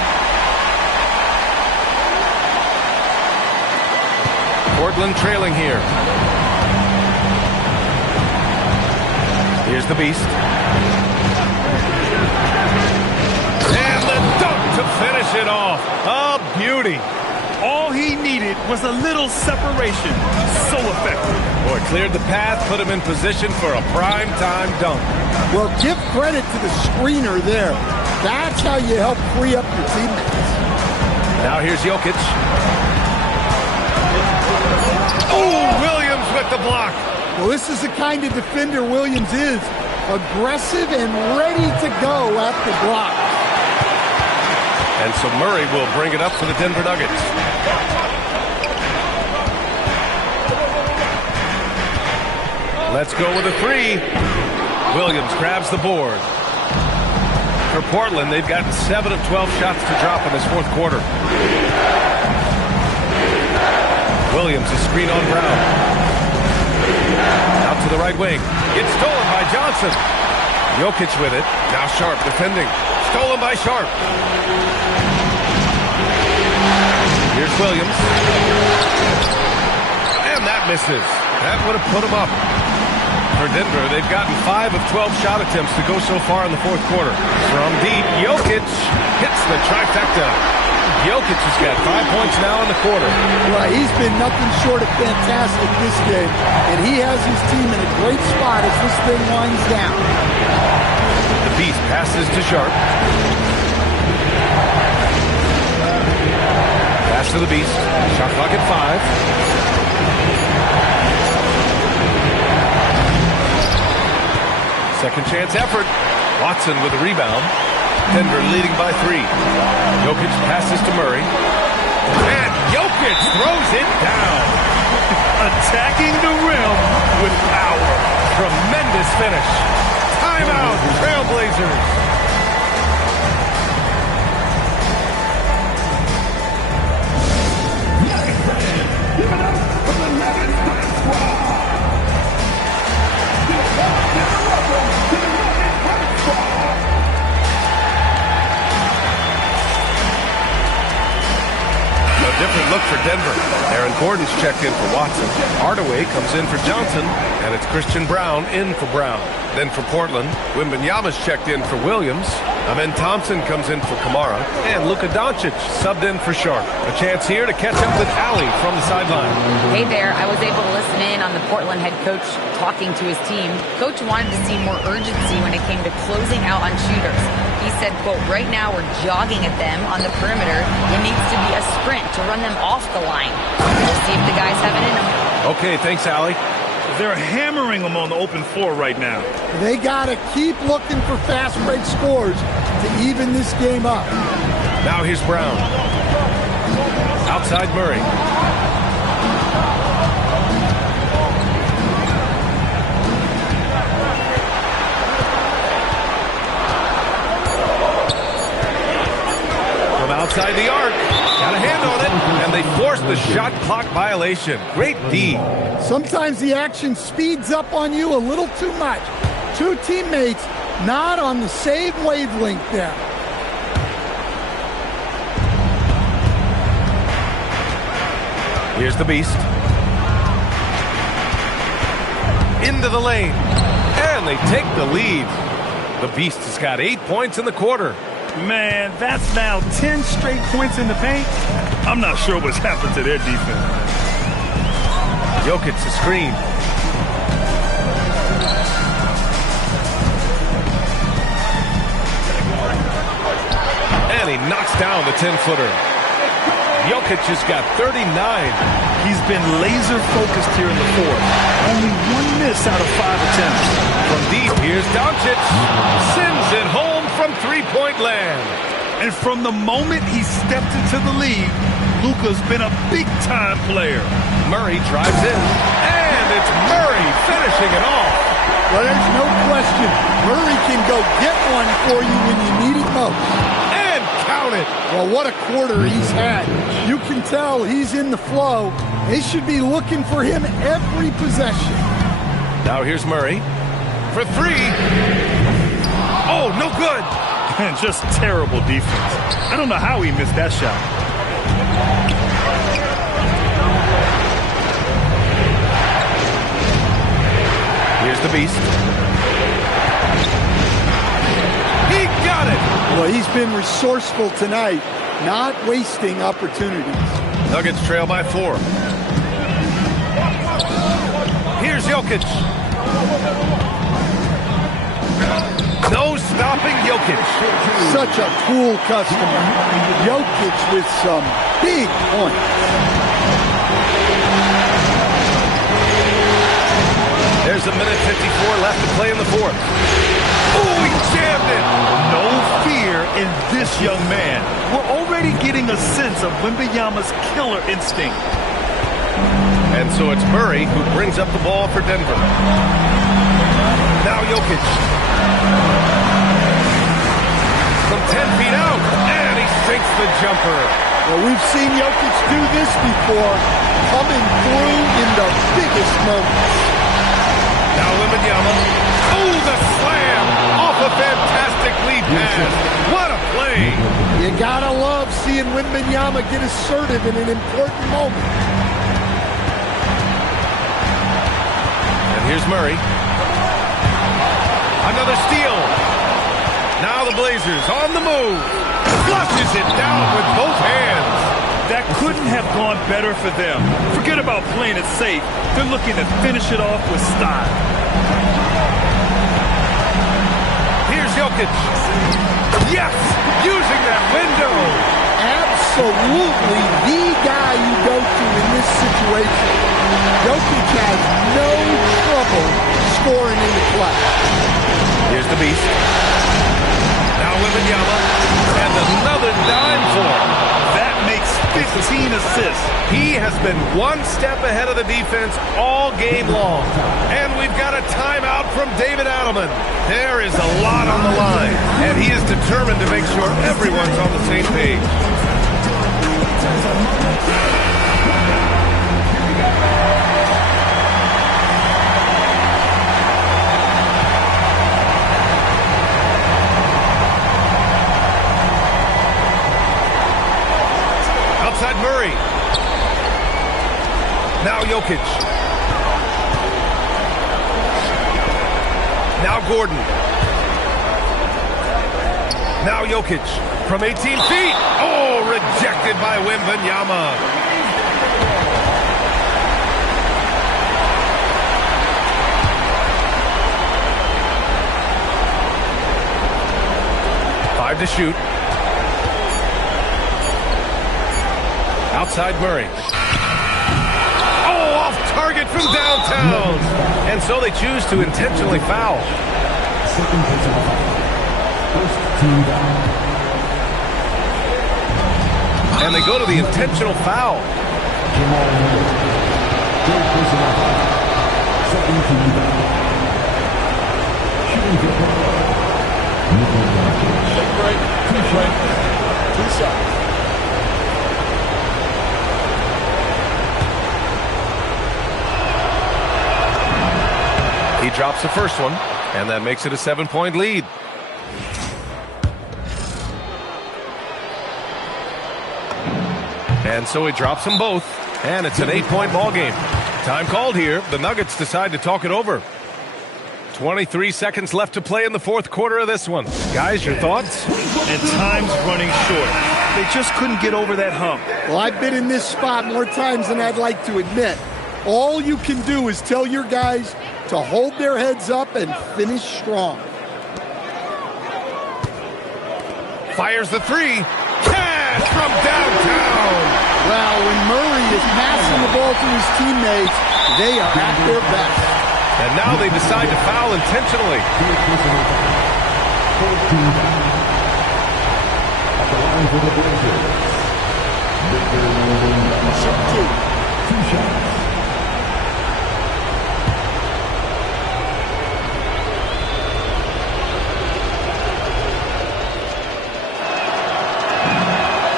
Portland trailing here. Here's the Beast. And the dunk to finish it off. A beauty. All he needed was a little separation. So effective. Boy, cleared the path, put him in position for a prime-time dunk. Well, give credit to the screener there. That's how you help free up your teammates. Now here's Jokic. Oh, Williams with the block. Well, this is the kind of defender Williams is. Aggressive and ready to go at the block. And so Murray will bring it up for the Denver Nuggets. Let's go with a 3. Williams grabs the board. For Portland, they've gotten 7 of 12 shots to drop in this fourth quarter. Williams, a screen on Brown. Out to the right wing. It's stolen by Johnson. Jokic with it. Now Sharp defending. Stolen by Sharp. Here's Williams. And that misses. That would have put him up. For Denver, they've gotten 5 of 12 shot attempts to go so far in the fourth quarter. From deep, Jokic hits the trifecta. Jokic has got 5 points now in the quarter. Right, he's been nothing short of fantastic this game, and he has his team in a great spot as this thing winds down. The Beast passes to Sharp. Pass to the Beast. Shot clock at 5. Second chance effort. Watson with a rebound. Denver leading by 3. Jokic passes to Murray. And Jokic throws it down. Attacking the rim with power. Tremendous finish. Timeout, Trailblazers. Different look for Denver. Aaron Gordon's checked in for Watson. Hardaway comes in for Johnson, and it's Christian Brown in for Brown. Then for Portland, Wembanyama's checked in for Williams. Amen Thompson comes in for Kamara, and Luka Doncic subbed in for Sharp. A chance here to catch up with Allie from the sideline. Hey there, I was able to listen in on the Portland head coach talking to his team. Coach wanted to see more urgency when it came to closing out on shooters. He said, quote, right now we're jogging at them on the perimeter. It needs to be a sprint to run them off the line. We'll see if the guys have it in them. Okay, thanks, Allie. They're hammering them on the open floor right now. They got to keep looking for fast break scores to even this game up. Now here's Brown. Outside Murray. From outside the arc. Got a hand on it, and they forced the shot clock violation. Great D. Sometimes the action speeds up on you a little too much. Two teammates not on the same wavelength there. Here's the Beast. Into the lane. And they take the lead. The Beast has got 8 points in the quarter. Man, that's now 10 straight points in the paint. I'm not sure what's happened to their defense. Jokic to screen. And he knocks down the 10-footer. Jokic has got 39. He's been laser focused here in the fourth. Only 1 miss out of 5 attempts. From deep, here's Doncic. Sends it home from three-point land. And from the moment he stepped into the league, Luka's been a big-time player. Murray drives in. And it's Murray finishing it off. Well, there's no question. Murray can go get one for you when you need it most. And count it. Well, what a quarter he's had. You can tell he's in the flow. They should be looking for him every possession. Now here's Murray for three. Oh, no good. And just terrible defense. I don't know how he missed that shot. Here's the Beast. He got it. Well, he's been resourceful tonight, not wasting opportunities. Nuggets trail by 4. Here's Jokic. No stopping Jokic. Such a cool customer. Jokic with some big points. There's a minute 54 left to play in the fourth. Oh, he jammed it. No fear in this young man. We're already getting a sense of Wembanyama's killer instinct. And so it's Murray who brings up the ball for Denver. Now Jokic. From 10 feet out, and he sinks the jumper. Well, we've seen Jokic do this before, coming through in the biggest moments. Now Wembanyama. Oh, the slam off a fantastic lead pass. What a play. You gotta love seeing Wembanyama get assertive in an important moment. And here's Murray. Another steal. Now the Blazers on the move. Flushes it down with both hands. That couldn't have gone better for them. Forget about playing it safe. They're looking to finish it off with style. Here's Jokic. Yes! Using that window. Absolutely the guy you go to in this situation. Jokic has no trouble scoring in the clutch. Here's the Beast. Now Wembanyama. And another dime for him. That makes 15 assists. He has been one step ahead of the defense all game long. And we've got a timeout from David Adelman. There is a lot on the line, and he is determined to make sure everyone's on the same page. Outside Murray. Now Jokic. Now Gordon. Now Jokic from 18 feet. Oh, rejected by Wembanyama. Five to shoot. Outside Murray. Oh, off target from downtown. And so they choose to intentionally foul. And they go to the intentional foul. Two shots. He drops the first one, And that makes it a 7-point lead. And so he drops them both. And it's an 8-point ball game. Time called here. The Nuggets decide to talk it over. 23 seconds left to play in the fourth quarter of this one. Guys, your thoughts? And time's running short. They just couldn't get over that hump. Well, I've been in this spot more times than I'd like to admit. All you can do is tell your guys to hold their heads up and finish strong. Fires the three. Cash from downtown. Well, when Murray is passing the ball to his teammates, they are at their best. And now they decide to foul intentionally.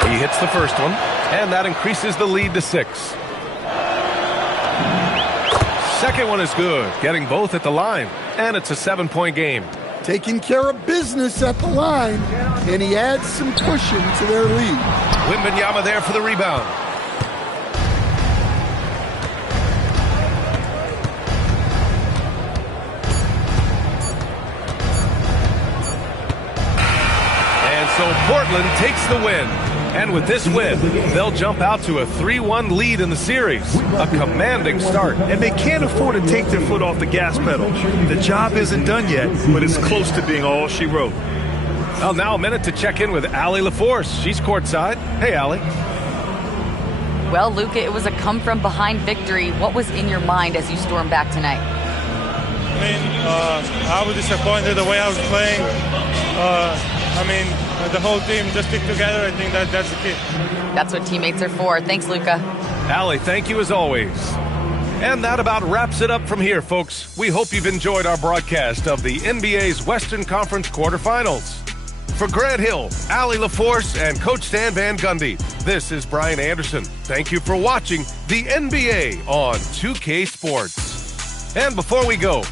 He hits the first one, and that increases the lead to 6. Second one is good, getting both at the line, and it's a 7-point game. Taking care of business at the line, and he adds some cushion to their lead. Wembanyama there for the rebound. And so Portland takes the win. And with this win, they'll jump out to a 3-1 lead in the series. A commanding start. And they can't afford to take their foot off the gas pedal. The job isn't done yet, but it's close to being all she wrote. Well, now a minute to check in with Allie LaForce. She's courtside. Hey, Allie. Well, Luka, it was a come-from-behind victory. What was in your mind as you stormed back tonight? I was disappointed the way I was playing. The whole team just stick together. I think that's the key. That's what teammates are for. Thanks, Luka. Allie, thank you as always. And that about wraps it up from here, folks. We hope you've enjoyed our broadcast of the NBA's Western Conference quarterfinals. For Grant Hill, Allie LaForce, and Coach Stan Van Gundy, this is Brian Anderson. Thank you for watching the NBA on 2K Sports. And before we go,